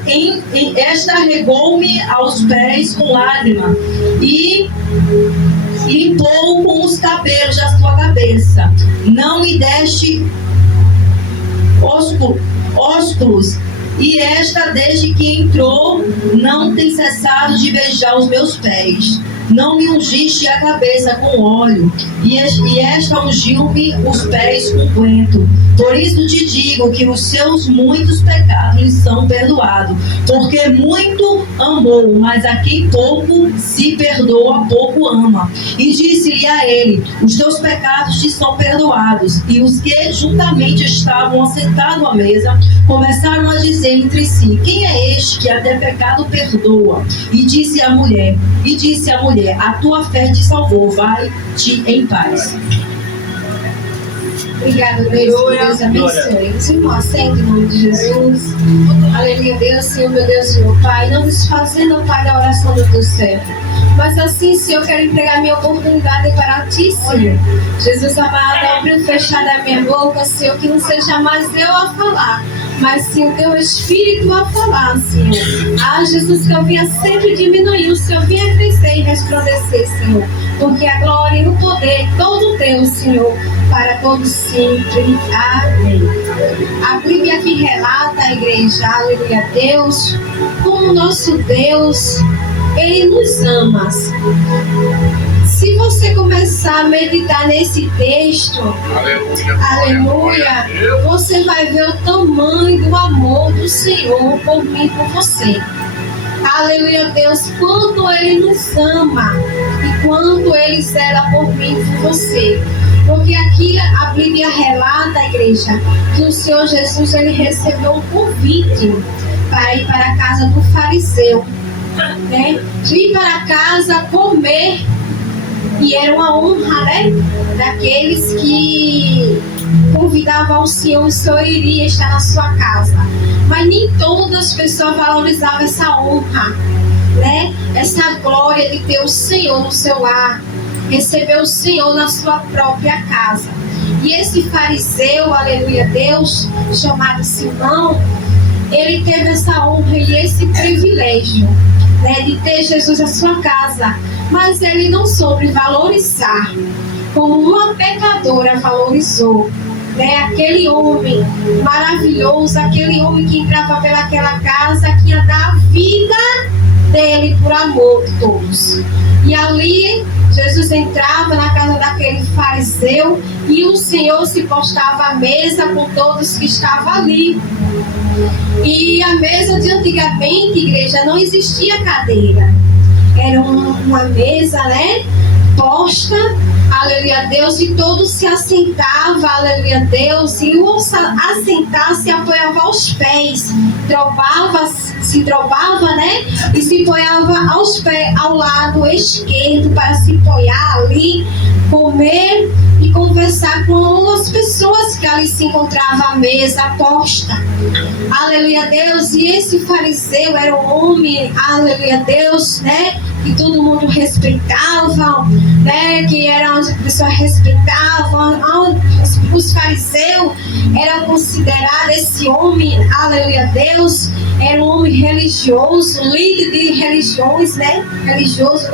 esta regou-me aos pés com lágrima e limpou com os cabelos da sua cabeça. Não me deste ósculos, e esta, desde que entrou, não tem cessado de beijar os meus pés. Não me ungiste a cabeça com óleo, e esta ungiu-me os pés com unguento. Por isso te digo que os seus muitos pecados lhe são perdoados, porque muito amou, mas a quem pouco se perdoa, pouco ama. E disse-lhe a ele: os teus pecados te são perdoados. E os que juntamente estavam assentados à mesa começaram a dizer entre si: quem é este que até pecado perdoa? E disse a mulher: a tua fé te salvou, vai-te em paz. Obrigada, Deus abençoe. Os irmãos, assente em nome de Jesus. Aleluia, Deus, Senhor, meu Deus e meu Pai. Não desfazendo, Pai, da oração do teu servo. Mas assim, Senhor, eu quero entregar minha oportunidade para ti, Senhor. Jesus amado, abre o fechar da minha boca, Senhor, que não seja mais eu a falar, mas sim o teu Espírito a falar, Senhor. Ah, Jesus, que eu vinha sempre diminuir, o Senhor vinha crescer e resplandecer, Senhor. Porque a glória e o poder todo teu, Senhor, para todos sempre. Amém. A Bíblia aqui relata, a igreja, aleluia a Deus, como o nosso Deus, Ele nos ama. Se você começar a meditar nesse texto, aleluia, você vai ver o tamanho do amor do Senhor por mim e por você. Aleluia, Deus, quanto Ele nos ama e quanto Ele zela por mim e por você. Porque aqui a Bíblia relata, a igreja, que o Senhor Jesus, Ele recebeu um convite para ir para a casa do fariseu, né? Ir para casa comer, e era uma honra, né? Daqueles que convidavam ao Senhor, o Senhor iria estar na sua casa. Mas nem todas as pessoas valorizavam essa honra, né? Essa glória de ter o Senhor no seu lar, receber o Senhor na sua própria casa. E esse fariseu, aleluia Deus, chamado Simão, ele teve essa honra e esse privilégio, né, de ter Jesus na sua casa. Mas ele não soube valorizar como uma pecadora valorizou, né, aquele homem maravilhoso, aquele homem que entrava pelaquela casa, que ia dar a vida dele por amor de todos. E ali Jesus entrava na casa daquele fariseu e o Senhor se postava à mesa com todos que estavam ali. E a mesa de antigamente, igreja, não existia cadeira. Era uma mesa, né, posta, aleluia a Deus, e todos se assentavam, aleluia a Deus, e o assentar se apoiava aos pés, se dobrava, né, e se apoiava aos pés, ao lado esquerdo, para se apoiar ali, comer e conversar com as pessoas que ali se encontravam à mesa posta. Aleluia, Deus. E esse fariseu era um homem, aleluia, Deus, né? Que todo mundo respeitava, né? Que era onde a pessoa respeitava. Os fariseus eram considerados, esse homem, aleluia, Deus, era um homem religioso, líder de religiões, né? Religioso,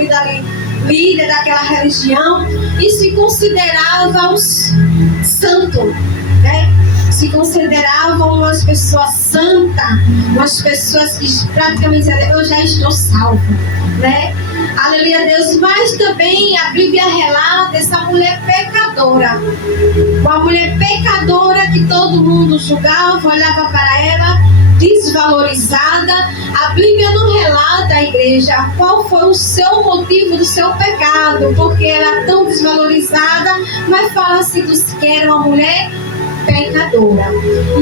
líder daquela religião, e se considerava os santos, né? Se consideravam umas pessoas santas, umas pessoas que praticamente eu já estou salvo, né? Aleluia, Deus. Mas também a Bíblia relata essa mulher pecadora, uma mulher pecadora que todo mundo julgava, olhava para ela desvalorizada. A Bíblia não relata, a igreja, qual foi o seu motivo do seu pecado, porque ela era tão desvalorizada, mas fala assim que era uma mulher pecadora.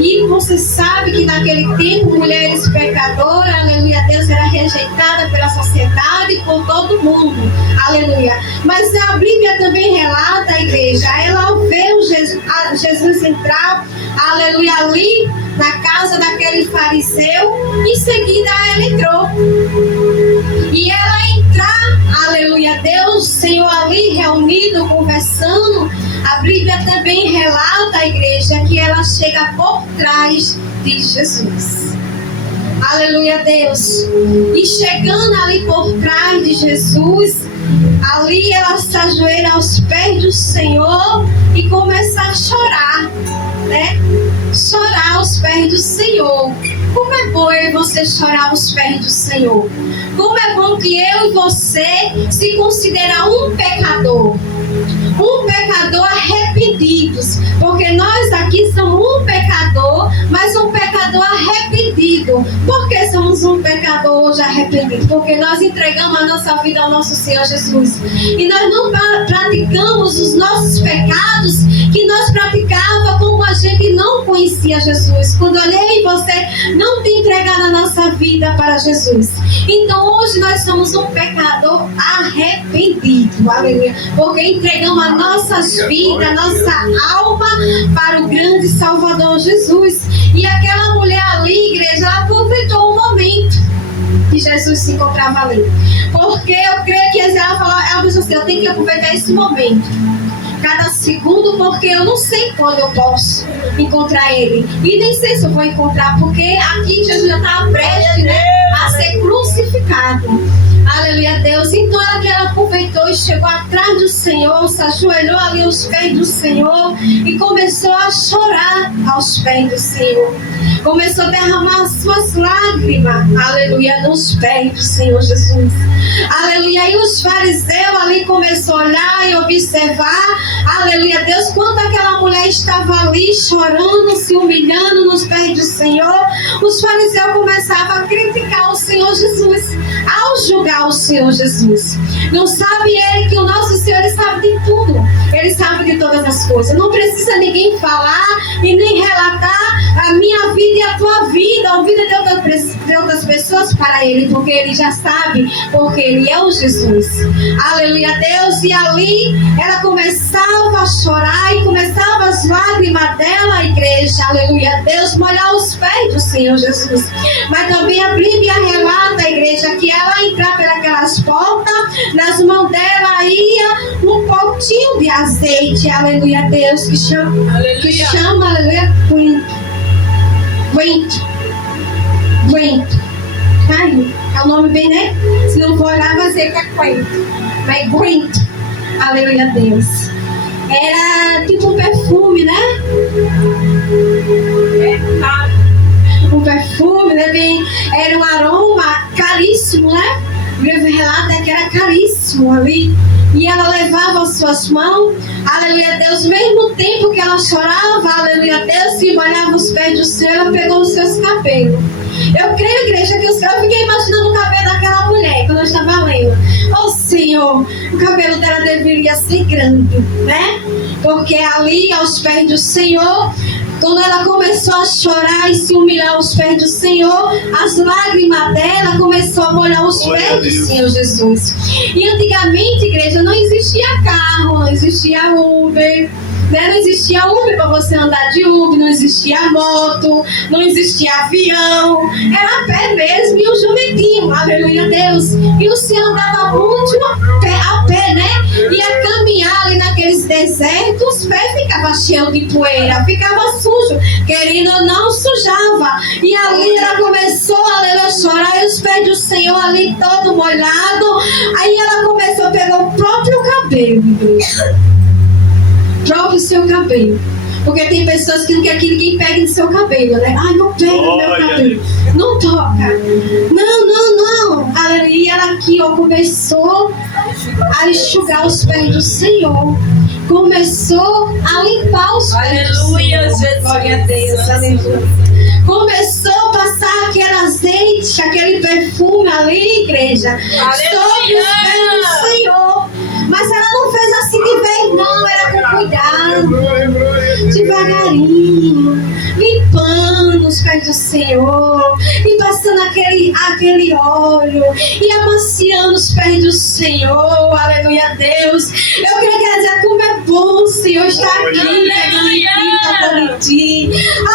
E você sabe que naquele tempo mulheres pecadoras, aleluia, Deus, era rejeitada pela sociedade e por todo mundo, aleluia. Mas a Bíblia também relata, a igreja, ela viu Jesus entrar, aleluia, ali na casa daquele fariseu, em seguida ela entrou. E ela entrar, aleluia, Deus, Senhor, ali reunido, conversando. A Bíblia também relata, a igreja, que ela chega por trás de Jesus. Aleluia, Deus. E chegando ali por trás de Jesus, ali ela se ajoelha aos pés do Senhor e começa a chorar, né? Chorar aos pés do Senhor. Como é bom eu e você chorar aos pés do Senhor. Como é bom que eu e você se considerar um pecador arrependidos, porque nós aqui somos um pecador, mas um pecador arrependido. Por que somos um pecador hoje arrependido? Porque nós entregamos a nossa vida ao nosso Senhor Jesus, e nós não praticamos os nossos pecados que nós praticava como a gente não conhecia Jesus. Quando olhei você não tem entregado a nossa vida para Jesus. Então hoje nós somos um pecador arrependido, aleluia, porque entregamos as nossas vidas, a nossa alma para o grande Salvador Jesus. E aquela mulher ali, igreja, ela aproveitou o momento que Jesus se encontrava ali, porque eu creio que ela falou, ela disse assim, eu tenho que aproveitar esse momento, cada segundo, porque eu não sei quando eu posso encontrar ele, e nem sei se eu vou encontrar, porque aqui Jesus já estava prestes, né, a ser crucificado. Aleluia, Deus. Então ela aproveitou e chegou atrás do Senhor, se ajoelhou ali aos pés do Senhor e começou a chorar aos pés do Senhor. Começou a derramar suas lágrimas, aleluia, nos pés do Senhor Jesus. Aleluia. E os fariseus ali começaram a olhar e observar, aleluia, Deus, quando aquela mulher estava ali chorando, se humilhando nos pés do Senhor, os fariseus começavam a criticar o Senhor Jesus, ao julgar o Senhor Jesus. Não sabe ele que o nosso Senhor, ele sabe de tudo, ele sabe de todas as coisas, não precisa ninguém falar e nem relatar a minha vida e a tua vida, a vida de outras pessoas para ele, porque ele já sabe, porque ele é o Jesus. Aleluia, Deus. E ali ela começava a chorar e começava as lágrimas dela, igreja, aleluia, Deus, molhar os pés do Senhor Jesus. Mas também a Bíblia relata, a igreja, que ela entrava pelas portas, nas mãos dela ia um potinho de azeite, aleluia, Deus, que chama, aleluia, Quento. Ai, é o nome bem, né? Se não for olhar, vai ser que é Quento. Mas Quento, aleluia, Deus. Era tipo um perfume, né? Um perfume, né? Bem, era um aroma caríssimo, né? O livro relata que era caríssimo ali. E ela levava as suas mãos, aleluia, Deus, mesmo tempo que ela chorava, aleluia, Deus, e molhava os pés do Senhor, ela pegou os seus cabelos. Eu creio, igreja, que eu fiquei imaginando o cabelo daquela mulher quando eu estava lendo. Oh Senhor, o cabelo dela deveria ser grande, né? Porque ali aos pés do Senhor, quando ela começou a chorar e se humilhar aos pés do Senhor, as lágrimas dela começou a molhar os pés do Senhor Jesus. E antigamente, igreja, não existia carro, não existia Uber, Né? Não existia Uber para você andar de Uber, não existia moto, não existia avião, era a pé mesmo e o jumentinho, aleluia Deus. E o Senhor andava muito a pé, né? Ia caminhar ali naqueles desertos, o pé ficava cheio de poeira, ficava sujo, querendo ou não, sujava. E ali ela começou a chorar, e os pés do Senhor ali todo molhado. Aí ela começou a pegar o próprio cabelo, próprio seu cabelo. Porque tem pessoas que não querem que ninguém pegue no seu cabelo, né? Ai, não pega no meu cabelo. Não toca. Não. Aí ela aqui, ó, começou a enxugar os pés do Senhor. Começou a limpar os pés do Senhor. Glória a Deus, aleluia. Começou a passar aquele azeite, aquele perfume ali, igreja, sobre os pés do Senhor. Mas ela não fez assim de vez, não, era com cuidado, devagarinho, limpando os pés do Senhor, e passando aquele óleo, e amaciando os pés do Senhor, aleluia a Deus. Eu queria dizer como é bom o Senhor estar aqui, pegando em ti, tocando em ti.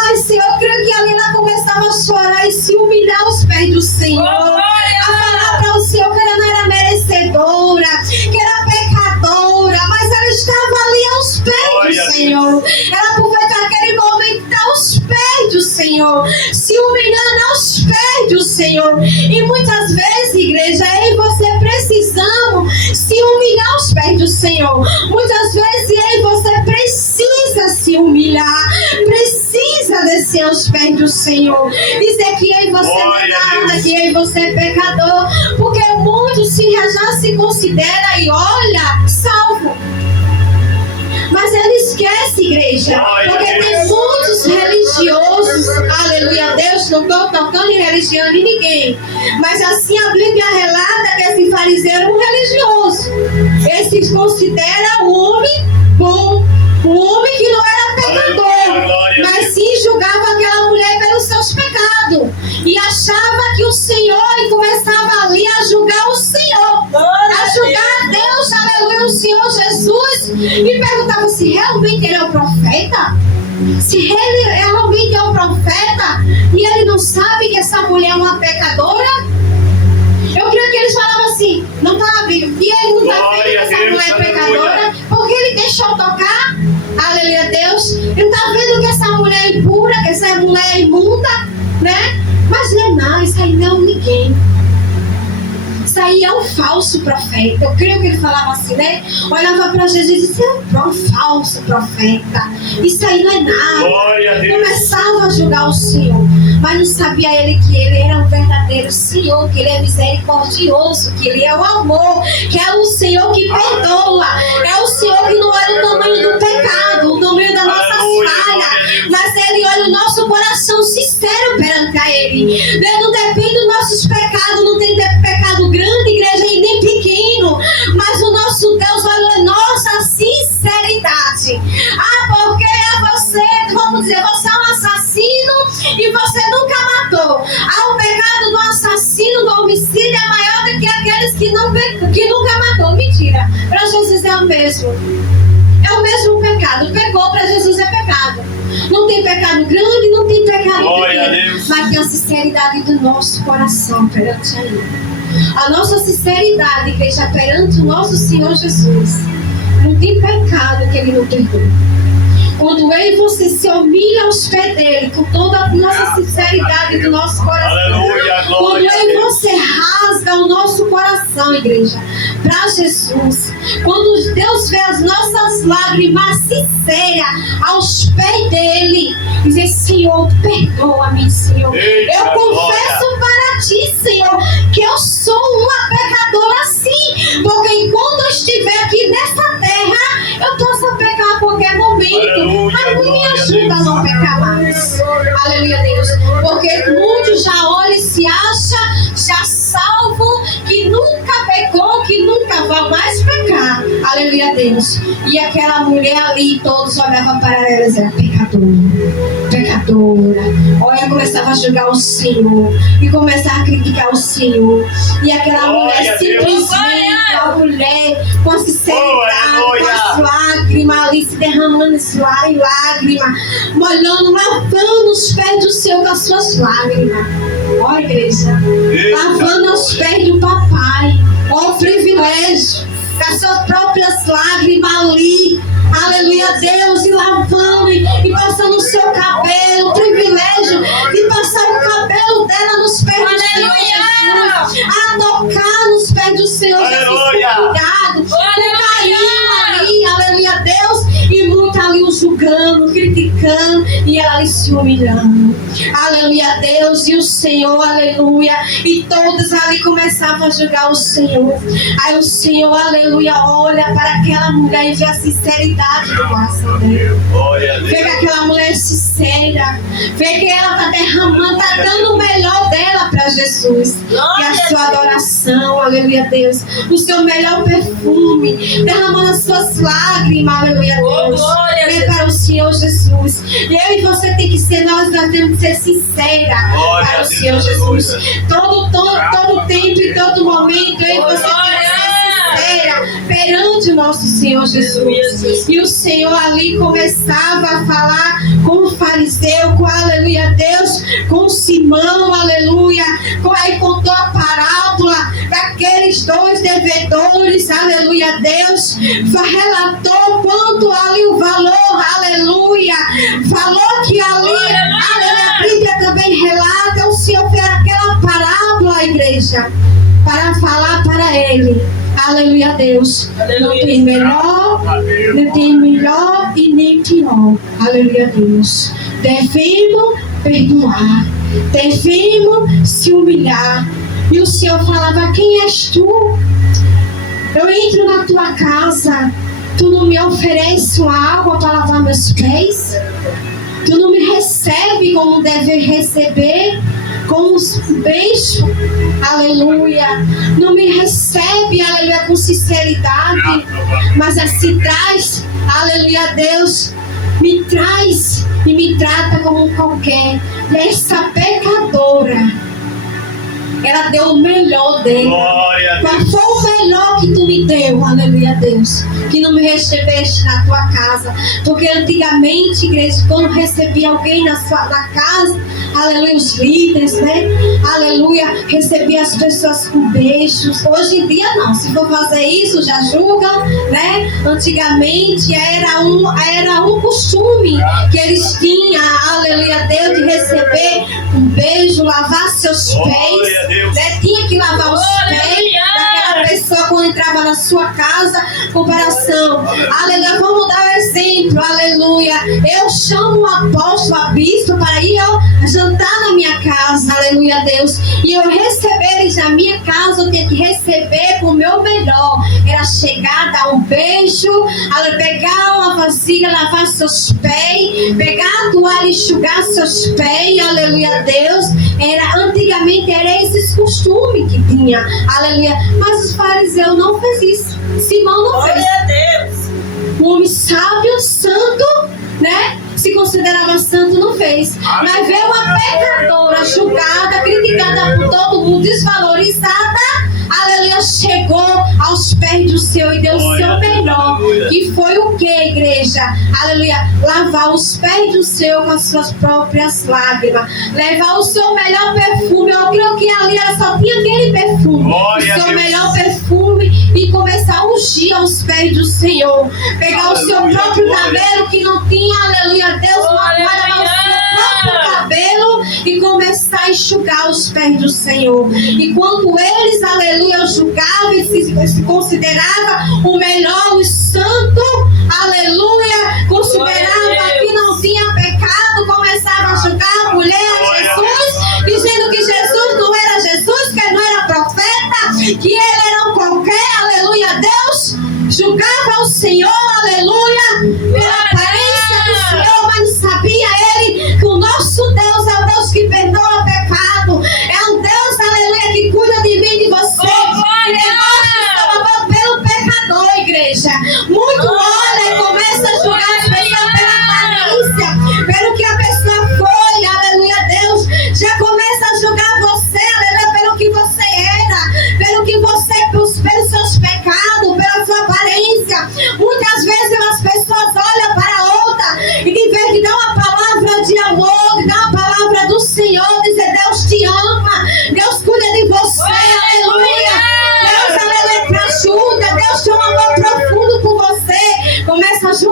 Ai, Senhor, eu creio que ali ela começava a chorar e se humilhar aos pés do Senhor, a falar para o Senhor que ela não era merecedora, que era pecadora, mas ela estava ali aos pés do Senhor. Ela aproveitou aquele momento aos pés do Senhor, se humilhando aos pés do Senhor. E muitas vezes, igreja, eu e você precisamos se humilhar aos pés do Senhor. Muitas vezes eu e você precisa se humilhar, precisa descer aos pés do Senhor, dizer que eu e você não é nada, que eu e você é pecador, porque muitos já se considera e olha, salvo. Mas ele esquece, igreja, porque tem muitos religiosos, aleluia a Deus, não estou tocando em religião de ninguém, mas assim a Bíblia relata que esse fariseu era um religioso. Ele se considera um homem bom, um homem que não era pecador, mas sim julgava aquela mulher pelos seus pecados e achava que o Senhor, e começava ali a julgar o Senhor, a julgar a Deus, aleluia, o Senhor Jesus, e perguntava se realmente ele é o profeta, se ele realmente é o profeta, e ele não sabe que essa mulher é uma pecadora. Eu creio que eles falavam assim, não está na Bíblia, e ele não está vendo que essa mulher é pecadora, porque ele deixou tocar, aleluia a Deus, ele está vendo que essa mulher é impura, que essa mulher é imunda, né? Mas não, isso aí não é ninguém. Isso aí é um falso profeta. Eu creio que ele falava assim, né? Olhava para Jesus e disse, é um falso profeta. Isso aí não é nada. Começava a julgar o Senhor. Mas não sabia ele que ele era o verdadeiro Senhor, que ele é misericordioso, que ele é o amor, que é o Senhor que perdoa. É o Senhor que não olha o tamanho do pecado, o tamanho das nossas falhas, mas ele olha o nosso coração sincero perante a ele. Não depende dos nossos pecados, não tem pecado grande, igreja, e nem pequeno, mas o nosso Deus olha a nossa sinceridade. Porque você, vamos dizer, você é um assassino e você nunca matou. O pecado do assassino, do homicídio é maior do que aqueles que nunca matou. Mentira, para Jesus é o mesmo. É o mesmo pecado. Pecou, para Jesus é pecado. Não tem pecado grande, não tem pecado pequeno, mas tem a sinceridade do nosso coração perante a Ele. A nossa sinceridade, igreja, perante o nosso Senhor Jesus. Não tem pecado que Ele não perdoa. Quando eu e você se humilha aos pés dele, com toda a nossa sinceridade do nosso coração, quando eu e você rasga o nosso coração, igreja, para Jesus, quando Deus vê as nossas lágrimas sinceras aos pés dele, dizer, Senhor, perdoa-me, Senhor. Eu confesso para ti, Senhor, que eu sou uma pecadora assim, porque enquanto eu estiver aqui nessa terra, eu posso pecar a qualquer momento. Mas não me ajuda a não pecar mais. Aleluia, Deus. Porque muitos já olham e se acham já salvo, que nunca pecou, que nunca vai mais pecar. Aleluia, Deus. E aquela mulher ali, todos olhavam para ela e diziam, pecadora. Olha, começava a julgar o Senhor e começava a criticar o Senhor. E aquela mulher simplesmente, a mulher com a sinceridade, com a as lágrimas ali, se derramando esse lágrima, molhando, lavando os pés do Senhor com as suas lágrimas. Ó, igreja, lavando os pés do papai. Ó, o privilégio, com as suas próprias lágrimas ali. Aleluia, Deus, e lavando e passando o seu cabelo, o privilégio de passar o cabelo dela nos pés do Senhor Jesus, a tocar nos pés do Senhor Jesus, cuidado, ali, aleluia, Deus, e muito ali o julgando, criticando, e ela ali se humilhando, aleluia, Deus, e o Senhor, aleluia, e todos ali começavam a julgar o Senhor. Aí o Senhor, aleluia, olha para aquela mulher e vê a sinceridade do coração dela. Vê que aquela mulher é sincera, vê que ela está derramando, está dando o melhor dela para Jesus, e a sua adoração, aleluia, Deus, o seu melhor perfume, derramando as suas lágrimas, aleluia, Deus, vem para o Senhor Jesus. E eu e você tem que ser, nós temos que ser sincera para o Senhor Jesus, todo tempo e todo momento, eu e você tem que ser perante o nosso Senhor Jesus. E o Senhor ali começava a falar com o fariseu, com aleluia Deus, com Simão, aleluia, aí contou a parábola daqueles dois devedores, aleluia Deus, relatou quanto ali o valor, aleluia, falou que ali, aleluia, a Bíblia também relata, o Senhor fez aquela parábola, a igreja, para falar para ele. Aleluia, Deus. Aleluia. Não tem melhor e nem pior. Aleluia, Deus. Devemos perdoar. Devemos se humilhar. E o Senhor falava: quem és tu? Eu entro na tua casa. Tu não me ofereces uma água para lavar meus pés? Tu não me recebe como deve receber? Com os beijos, aleluia, não me recebe, aleluia, com sinceridade, mas assim traz, aleluia, Deus, me traz e me trata como qualquer. E essa pecadora, ela deu o melhor dela. Qual foi o melhor que tu me deu, aleluia, Deus, que não me recebeste na tua casa? Porque antigamente, igreja, quando recebia alguém na casa, aleluia, os líderes, né? Aleluia, recebia as pessoas com beijos. Hoje em dia não, se for fazer isso já julgam, né? Antigamente era um costume que eles tinham, aleluia, Deus, de receber um beijo, lavar seus pés, né? Tinha que lavar os pés daquela pessoa quando entrava na sua casa. Comparação, aleluia, vamos dar um exemplo, aleluia, eu chamo o apóstolo, a bispo para ir jantar na minha casa, aleluia, Deus, e eu receber eles na minha casa, eu tenho que receber com o meu melhor. Era chegar, dar um beijo, pegar uma vasilha, lavar seus pés, pegar a toalha, enxugar seus pés, aleluia, Deus. Antigamente era esses costumes que tinha, aleluia, mas os fariseus não fez isso. Simão não fez. O homem sábio, santo, né? Se considerava santo, não fez. Mas veio uma pecadora, julgada, criticada por todo mundo, desvalorizada, aleluia, chegou aos pés do Senhor e deu o seu melhor. E foi o que, igreja? Aleluia, lavar os pés do Senhor com as suas próprias lágrimas, levar o seu melhor perfume. Eu creio que ali ela só tinha aquele perfume, o seu melhor perfume, e começar a ungir aos pés do Senhor, pegar o seu próprio cabelo que não tinha, aleluia, Deus, uma toalha, mas o seu próprio cabelo, e começar a enxugar os pés do Senhor. E quando eles, aleluia, julgavam e se consideravam o melhor, o santo, aleluia, considerava que não tinha pecado, começava a julgar a mulher, a Jesus, dizendo que Jesus não era Jesus, que ele não era profeta, que ele era um qualquer, aleluia, Deus, julgava o Senhor, aleluia, pela aparência do Senhor, mas não sabia ele que o nosso Deus é o Deus que perdoa pecado, é um Deus, aleluia, que cuida de mim e de você, e demonstra pelo pecador, igreja. Muito olha e começa a julgar as pessoas pela aparência, pelo que a pessoa foi, aleluia, Deus, já começa a julgar você, aleluia, pelo que você era, pelo que você, pelos seus pecados, pela sua aparência. Muitas vezes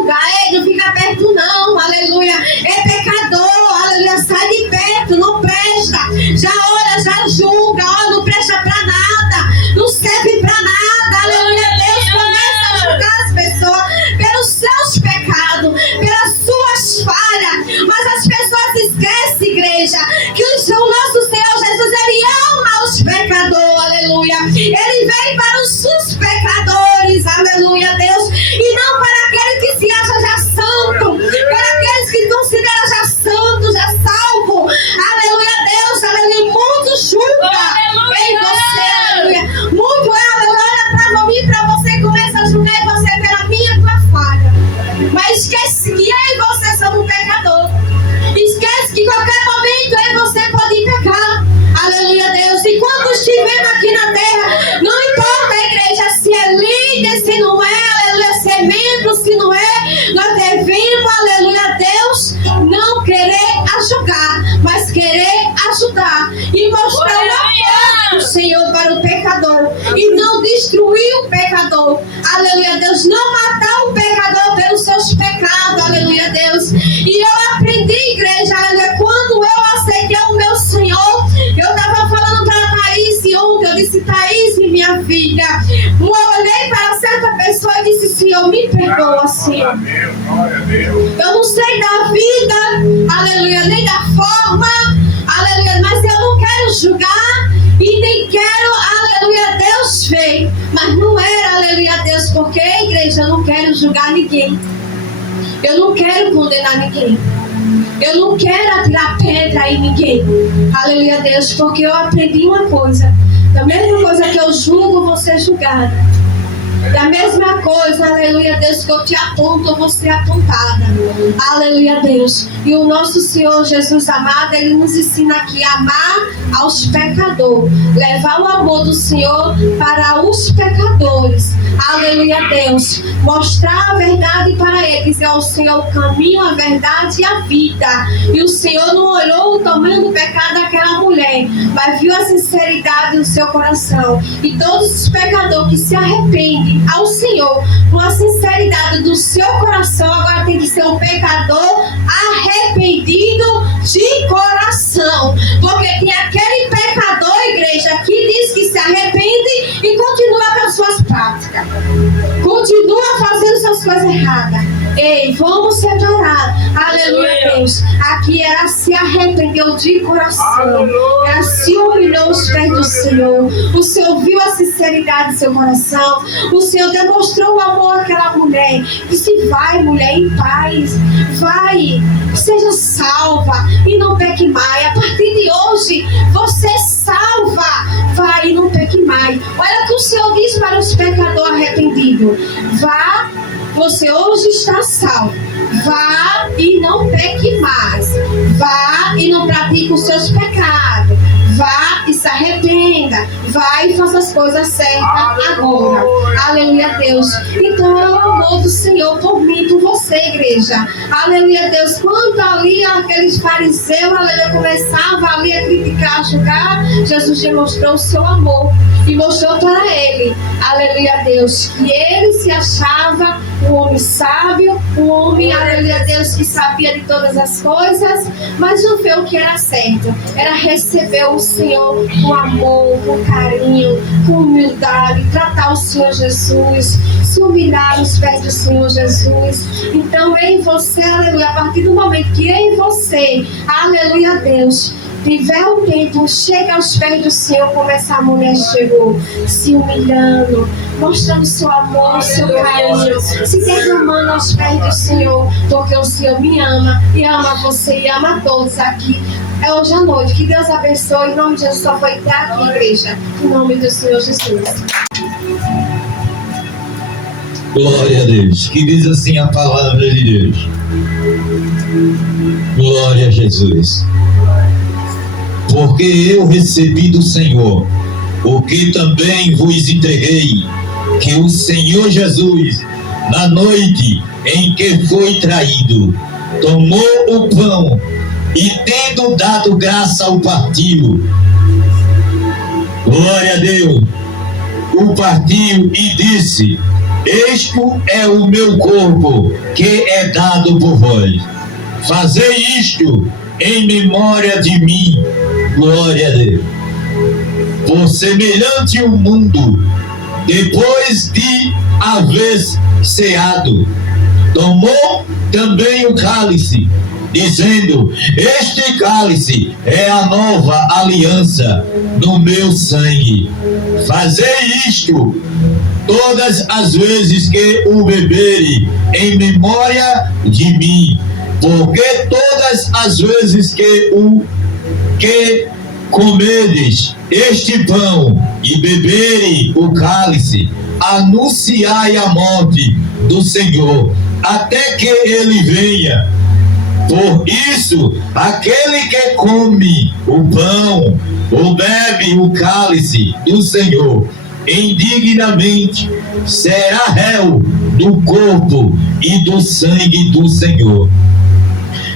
julgar. Ei, não fica perto não, aleluia. É pecador, aleluia. Sai de perto, não presta. Já ora, já julga, ó, não presta pra nada, não serve pra nada, aleluia. Deus começa a julgar as pessoas pelos seus pecados, pelas suas falhas. Mas as pessoas esquecem, igreja, que o nosso Senhor Jesus, Ele ama os pecadores, aleluia. Ele veio para os pecadores, aleluia, Deus, e não para aquele que se acha já santo, para aqueles que consideram já santo, já salvo, aleluia, Deus, aleluia. Muito julga em você, aleluia. Muito aleluia, para mim, para você, começa a julgar você pela minha e tua falha. Mas esquece que eu e você somos pecador. Esquece que qualquer momento eu e você pode pecar. Aleluia, Deus. E quando estivermos aqui na terra, não importa, igreja, se é líder, se não é, aleluia, se é membro, se não é, nós devemos, aleluia, Deus, não querer julgar, mas querer ajudar e mostrar o amor do Senhor para o pecador e não destruir o pecador. Aleluia, Deus. Não matar o pecador pelos seus pecados. Aleluia, Deus. E eu aprendi, igreja, aleluia, quando eu aceitei o meu Senhor, eu estava falando para a Thaís ontem, eu disse: Thaís, minha filha, eu olhei para certa pessoa e disse: Senhor, me perdoa, Senhor. Eu não sei da vida, aleluia, nem da forma, aleluia, mas eu não quero julgar e nem quero, aleluia, Deus ver. Mas não era, aleluia, Deus, porque, igreja, eu não quero julgar ninguém. Eu não quero condenar ninguém. Eu não quero atirar pedra em ninguém. Aleluia, Deus, porque eu aprendi uma coisa. Da mesma coisa que eu julgo, você é julgada. Da mesma coisa, aleluia, Deus, que eu te aponto, eu vou ser apontada. Aleluia, Deus. E o nosso Senhor Jesus amado, Ele nos ensina aqui a amar aos pecadores. Levar o amor do Senhor para os pecadores. Aleluia, Deus. Mostrar a verdade para eles. É o Senhor o caminho, a verdade e a vida. E o Senhor não olhou o tamanho do pecado daquela mulher, mas viu a sinceridade no seu coração. E todos os pecadores que se arrependem ao Senhor com a sinceridade do seu coração, agora tem que ser um pecador arrependido de coração. Porque tem aquele pecador, igreja, que diz que se arrepende e continua com as suas práticas, continua fazendo suas coisas erradas. Ei, vamos separar. Aleluia, Deus. Aqui ela se arrependeu de coração. Ela se humilhou aos pés do Senhor. O Senhor viu a sinceridade do seu coração. O Senhor demonstrou o amor àquela mulher. Disse: vai, mulher, em paz. Vai, seja salva e não peque mais. A partir de hoje, você é salva. Vai e não peque mais. Olha o que o Senhor diz para os pecadores arrependidos: vá, você hoje está salvo. Vá e não peque mais. Vá e não pratique os seus pecados. Vá e se arrependa. Vá e faça as coisas certas agora. Aleluia, Deus. Então é o amor do Senhor por mim, por você, igreja. Aleluia, Deus. Quando ali aqueles fariseus, aleluia, começavam ali a criticar, a julgar, Jesus demonstrou o seu amor e mostrou para ele, aleluia, Deus, que ele se achava um homem sábio, um homem, aleluia, Deus, que sabia de todas as coisas, mas não fez o que era certo. Era receber o Senhor com amor, com carinho, com humildade, tratar o Senhor Jesus, se humilhar aos pés do Senhor Jesus. Então, em você, aleluia, a partir do momento que em você, aleluia, Deus, tiver o tempo, chega aos pés do Senhor, como essa mulher chegou, se humilhando, mostrando seu amor, seu carinho, se derramando aos pés do Senhor, porque o Senhor me ama e ama você e ama todos aqui. É hoje à noite. Que Deus abençoe. Em nome de Jesus, só foi até aqui, igreja. Em nome do Senhor Jesus. Glória a Deus. Que diz assim a palavra de Deus. Glória a Jesus. Porque eu recebi do Senhor o que também vos entreguei, que o Senhor Jesus, na noite em que foi traído, tomou o pão e, tendo dado graça, o partiu. Glória a Deus. O partiu e disse: Este é o meu corpo, que é dado por vós. Fazei isto em memória de mim. Glória a Deus. Por semelhante o mundo, depois de haver ceado, tomou também o cálice, dizendo: este cálice é a nova aliança no meu sangue. Fazei isto todas as vezes que o beberem, em memória de mim. Porque todas as vezes que comedes este pão e beberem o cálice, anunciai a morte do Senhor, até que ele venha. Por isso, aquele que come o pão ou bebe o cálice do Senhor indignamente será réu do corpo e do sangue do Senhor.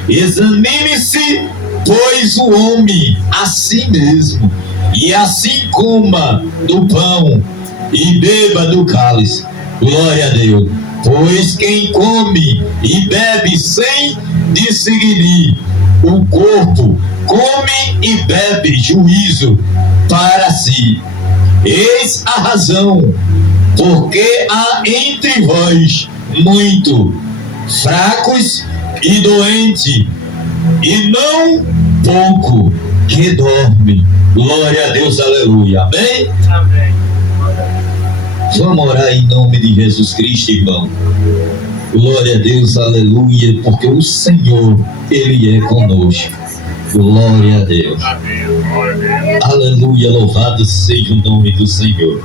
Examine-se, pois, o homem a si mesmo, e assim coma do pão e beba do cálice. Glória a Deus. Pois quem come e bebe sem discernir o corpo, come e bebe juízo para si. Eis a razão, porque há entre vós muito fracos e doentes, e não pouco que dorme. Glória a Deus, aleluia. Amém? Amém. Vamos orar em nome de Jesus Cristo, irmão. Glória a Deus, aleluia, porque o Senhor, Ele é conosco. Glória a Deus. Aleluia, louvado seja o nome do Senhor.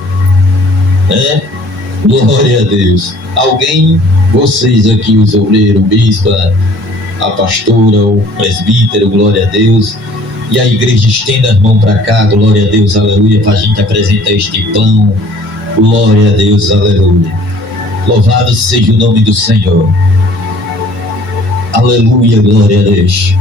Glória a Deus. Alguém, vocês aqui, os obreiros, o bispo, a pastora, o presbítero, glória a Deus, e a igreja estenda as mãos para cá, glória a Deus, aleluia, para a gente apresentar este pão. Glória a Deus, aleluia. Louvado seja o nome do Senhor. Aleluia, glória a Deus.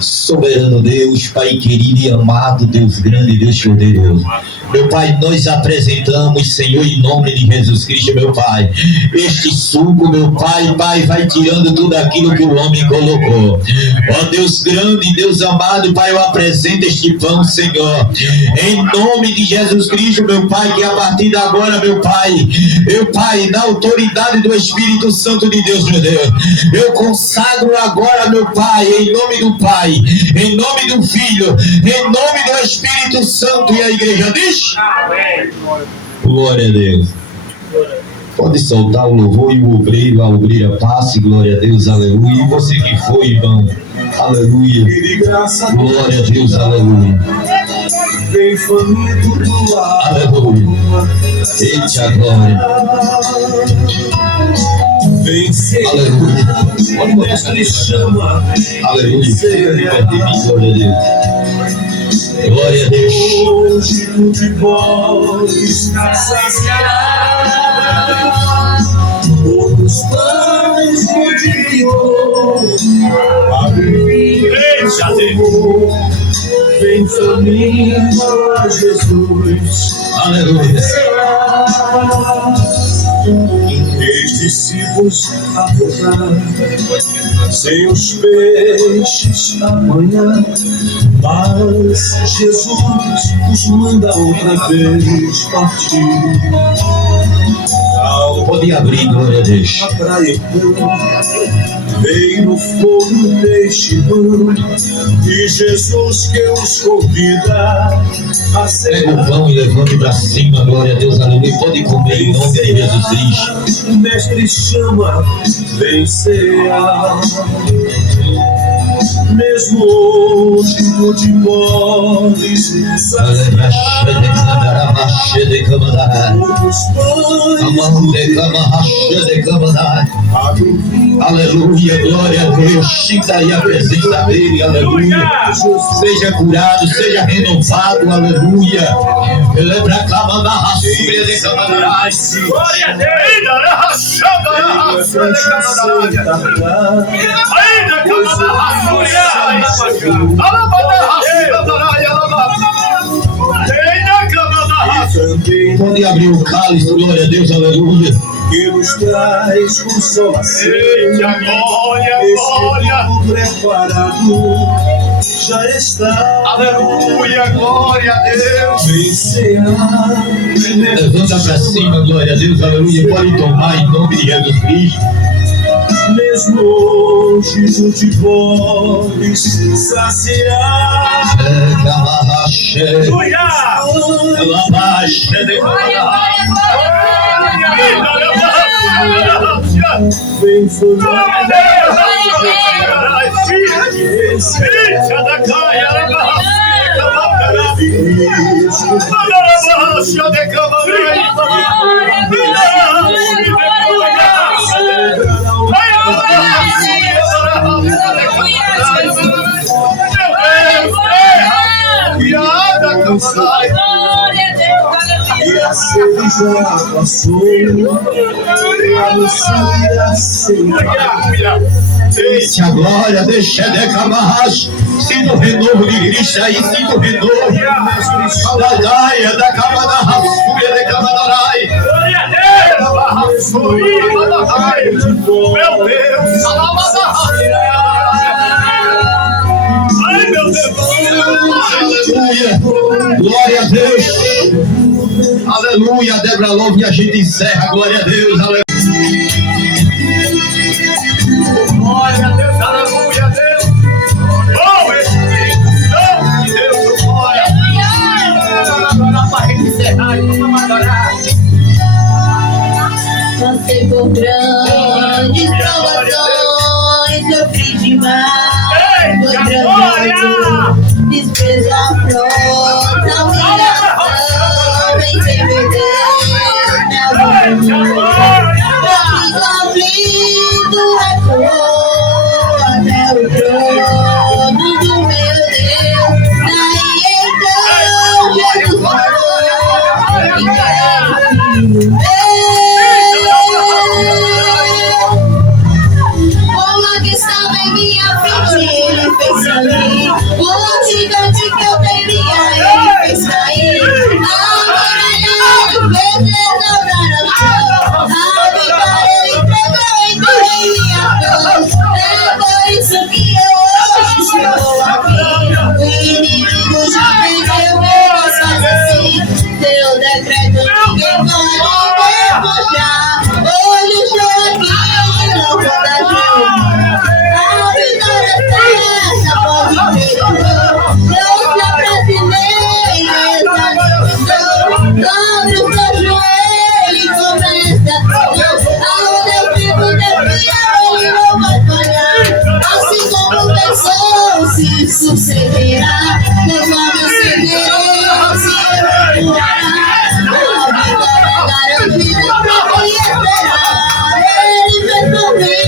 Soberano Deus, Pai querido e amado, Deus grande, Deus poderoso. Meu Pai, nós apresentamos, Senhor, em nome de Jesus Cristo, meu Pai, este suco, meu Pai, vai tirando tudo aquilo que o homem colocou. Ó Deus grande, Deus amado, Pai, eu apresento este pão, Senhor, em nome de Jesus Cristo, meu Pai, que a partir de agora, meu Pai, na autoridade do Espírito Santo de Deus, meu Deus, eu consagro agora, meu Pai, em nome do Pai, em nome do Filho, em nome do Espírito Santo, e a igreja diz: amém. Glória a Deus. Pode soltar o louvor e o obreiro, a obreira passe, glória a Deus, aleluia. E você que foi, irmão, aleluia. Glória a Deus, aleluia. Aleluia. Eita glória. Aleluia. Pode botar chama. Aleluia. Glória a Deus. Glória a Deus. Hoje tu te podes saciar, os pães multiplicou, vem faminto a Jesus. Aleluia. Estes discípulos a voltar, sem os peixes amanhã, mas Jesus os manda outra vez partir. Pode abrir, glória a Deus. A praia veio no fogo deste pão, e Jesus que os convida a pega o pão e levante para cima, glória a Deus, aleluia. Pode comer em nome de Jesus Cristo. O mestre chama, vem cear. Mesmo hoje tu te podes saciar, os pães, aleluia, glória a Deus. Sinta aí a presença dele, aleluia. Seja curado, seja renovado, aleluia. Glória a Pode abrir o cálice, glória a Deus, aleluia. que nos traz consolação. Eita, glória, glória. Tudo preparado já está. Aleluia, glória a Deus. Vencerá. Levanta pra cima, glória a Deus, aleluia. Pode tomar em nome de Jesus Cristo. Mesmo hoje tu te podes saciar. Aleluia. Vem fundar. Eita, da caia, E a sede já passou. Eita, glória, deixa de camarras. Sinta o renovo de Cristo aí, sinta o renovo. Da daia, da cama da raçúria, da cama da rai. Glória a Deus! Meu Deus! Ai, meu Deus! Aleluia! Glória a Deus! Aleluia! Débora Love, e a gente encerra. Glória a Deus! Aleluia! Glória a Deus! Aleluia a Deus! Oh, Espírito Santo de Deus! Glória! Agora para encerrar e vamos adorar. Passei por grandes provações, sofri demais, foi grande, desprezo, afronta, humilhação, vem sem meu Deus, meu aflito ecoou até o trono do meu Deus. Daí então Jesus falou, como que estava em minha frente, ele fez sair. O gigante que eu temia, ele fez sair. Amarelhado, fez restaurar a chão. A vitória ele entregou em minha cruz. É por isso que eu hoje estou aqui. O inimigo já perdeu emoções assim. Seu decreto ninguém pode derrochar. Hoje estou aqui, louvando a Deus. A vitória é essa, pode ver. Eu se aproximei, sobre o seu joelho e começa a tocar. Aonde eu fico desviado, ele não vai falhar. Assim como pensou, se sucederá. Nós vamos seguiremos, se recuará. A vitória garantida pra quem esperar. Ele fez por mim.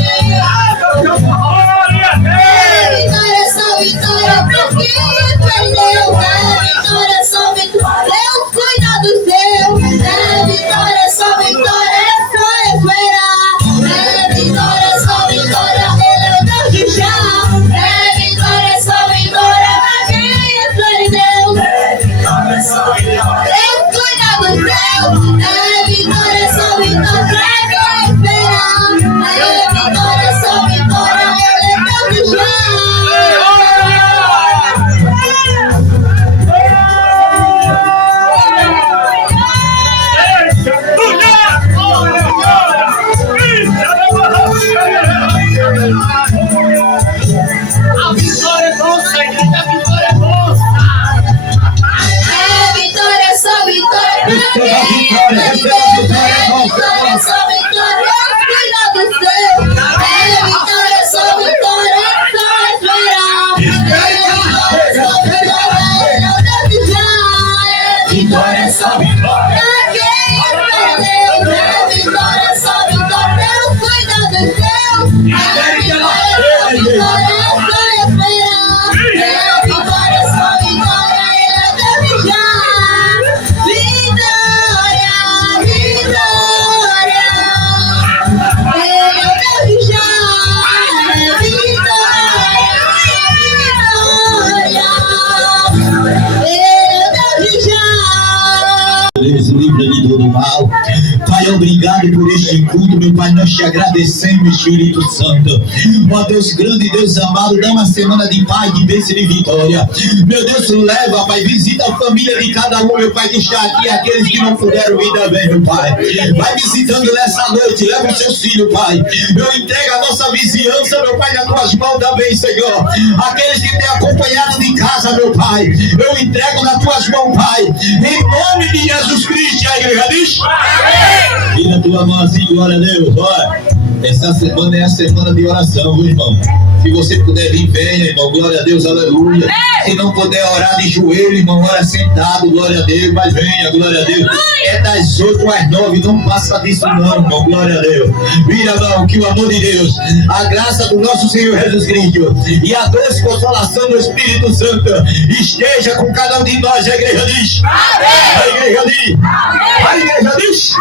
Vitória, só vitória pra quem perdeu. Vitória, só vitória. Deus cuida do seu. Vitória, só vitória. É só esperar. Vitória, só vitória. Ele é o Deus de já. Vitória, só vitória pra quem perdeu. Vitória, só vitória. Deus cuida do seu. Vitória, só vitória. Pra quem esperar. Vitória, só vitória. Ele é Deus de já. A vitória é nossa, a igreja, a vitória é nossa. Vitória, só vitória. Receba a vitória, receba a vitória, Vitória, só vitória. Cuida do seu. Vitória, só vitória. Só esperar. Vitória, só vitória. Não deve já. Vitória, só vitória. Pra quem perdeu. Vitória, só vitória. Deus cuida do seu. Vitória, só vitória. Só esperar. Vitória, só vitória. Ele deve já. Vitória, vitória. Ele deve já. Vitória, vitória. Ele deve já. Deus livra de todo mal. Pai, obrigado por este culto, meu Pai, nós te agradecemos, Espírito Santo. Ó Deus grande, Deus amado, dá uma semana de paz, de bênção e de vitória. Meu Deus, leva, Pai, visita a família de cada um, meu Pai, que está aqui, aqueles que não puderam vir também, meu Pai. Vai visitando nessa noite, leva os seus filhos, Pai. Eu entrego a nossa vizinhança, meu Pai, nas tuas mãos também, Senhor. Aqueles que têm acompanhado de casa, meu Pai, eu entrego nas tuas mãos, Pai. Em nome de Jesus Cristo, a igreja diz. Tira a tua mão assim, glória a Deus. Olha, essa semana é a semana de oração, viu, irmão? Se você puder vir, venha, irmão, glória a Deus, aleluia. Se não puder orar de joelho, irmão, ora sentado, glória a Deus, mas venha, glória a Deus. É das 8 às 9, não passa disso não, irmão, glória a Deus. Vira, irmão, que o amor de Deus, a graça do nosso Senhor Jesus Cristo e a doce consolação do Espírito Santo esteja com cada um de nós, a igreja diz. A igreja diz. A igreja diz.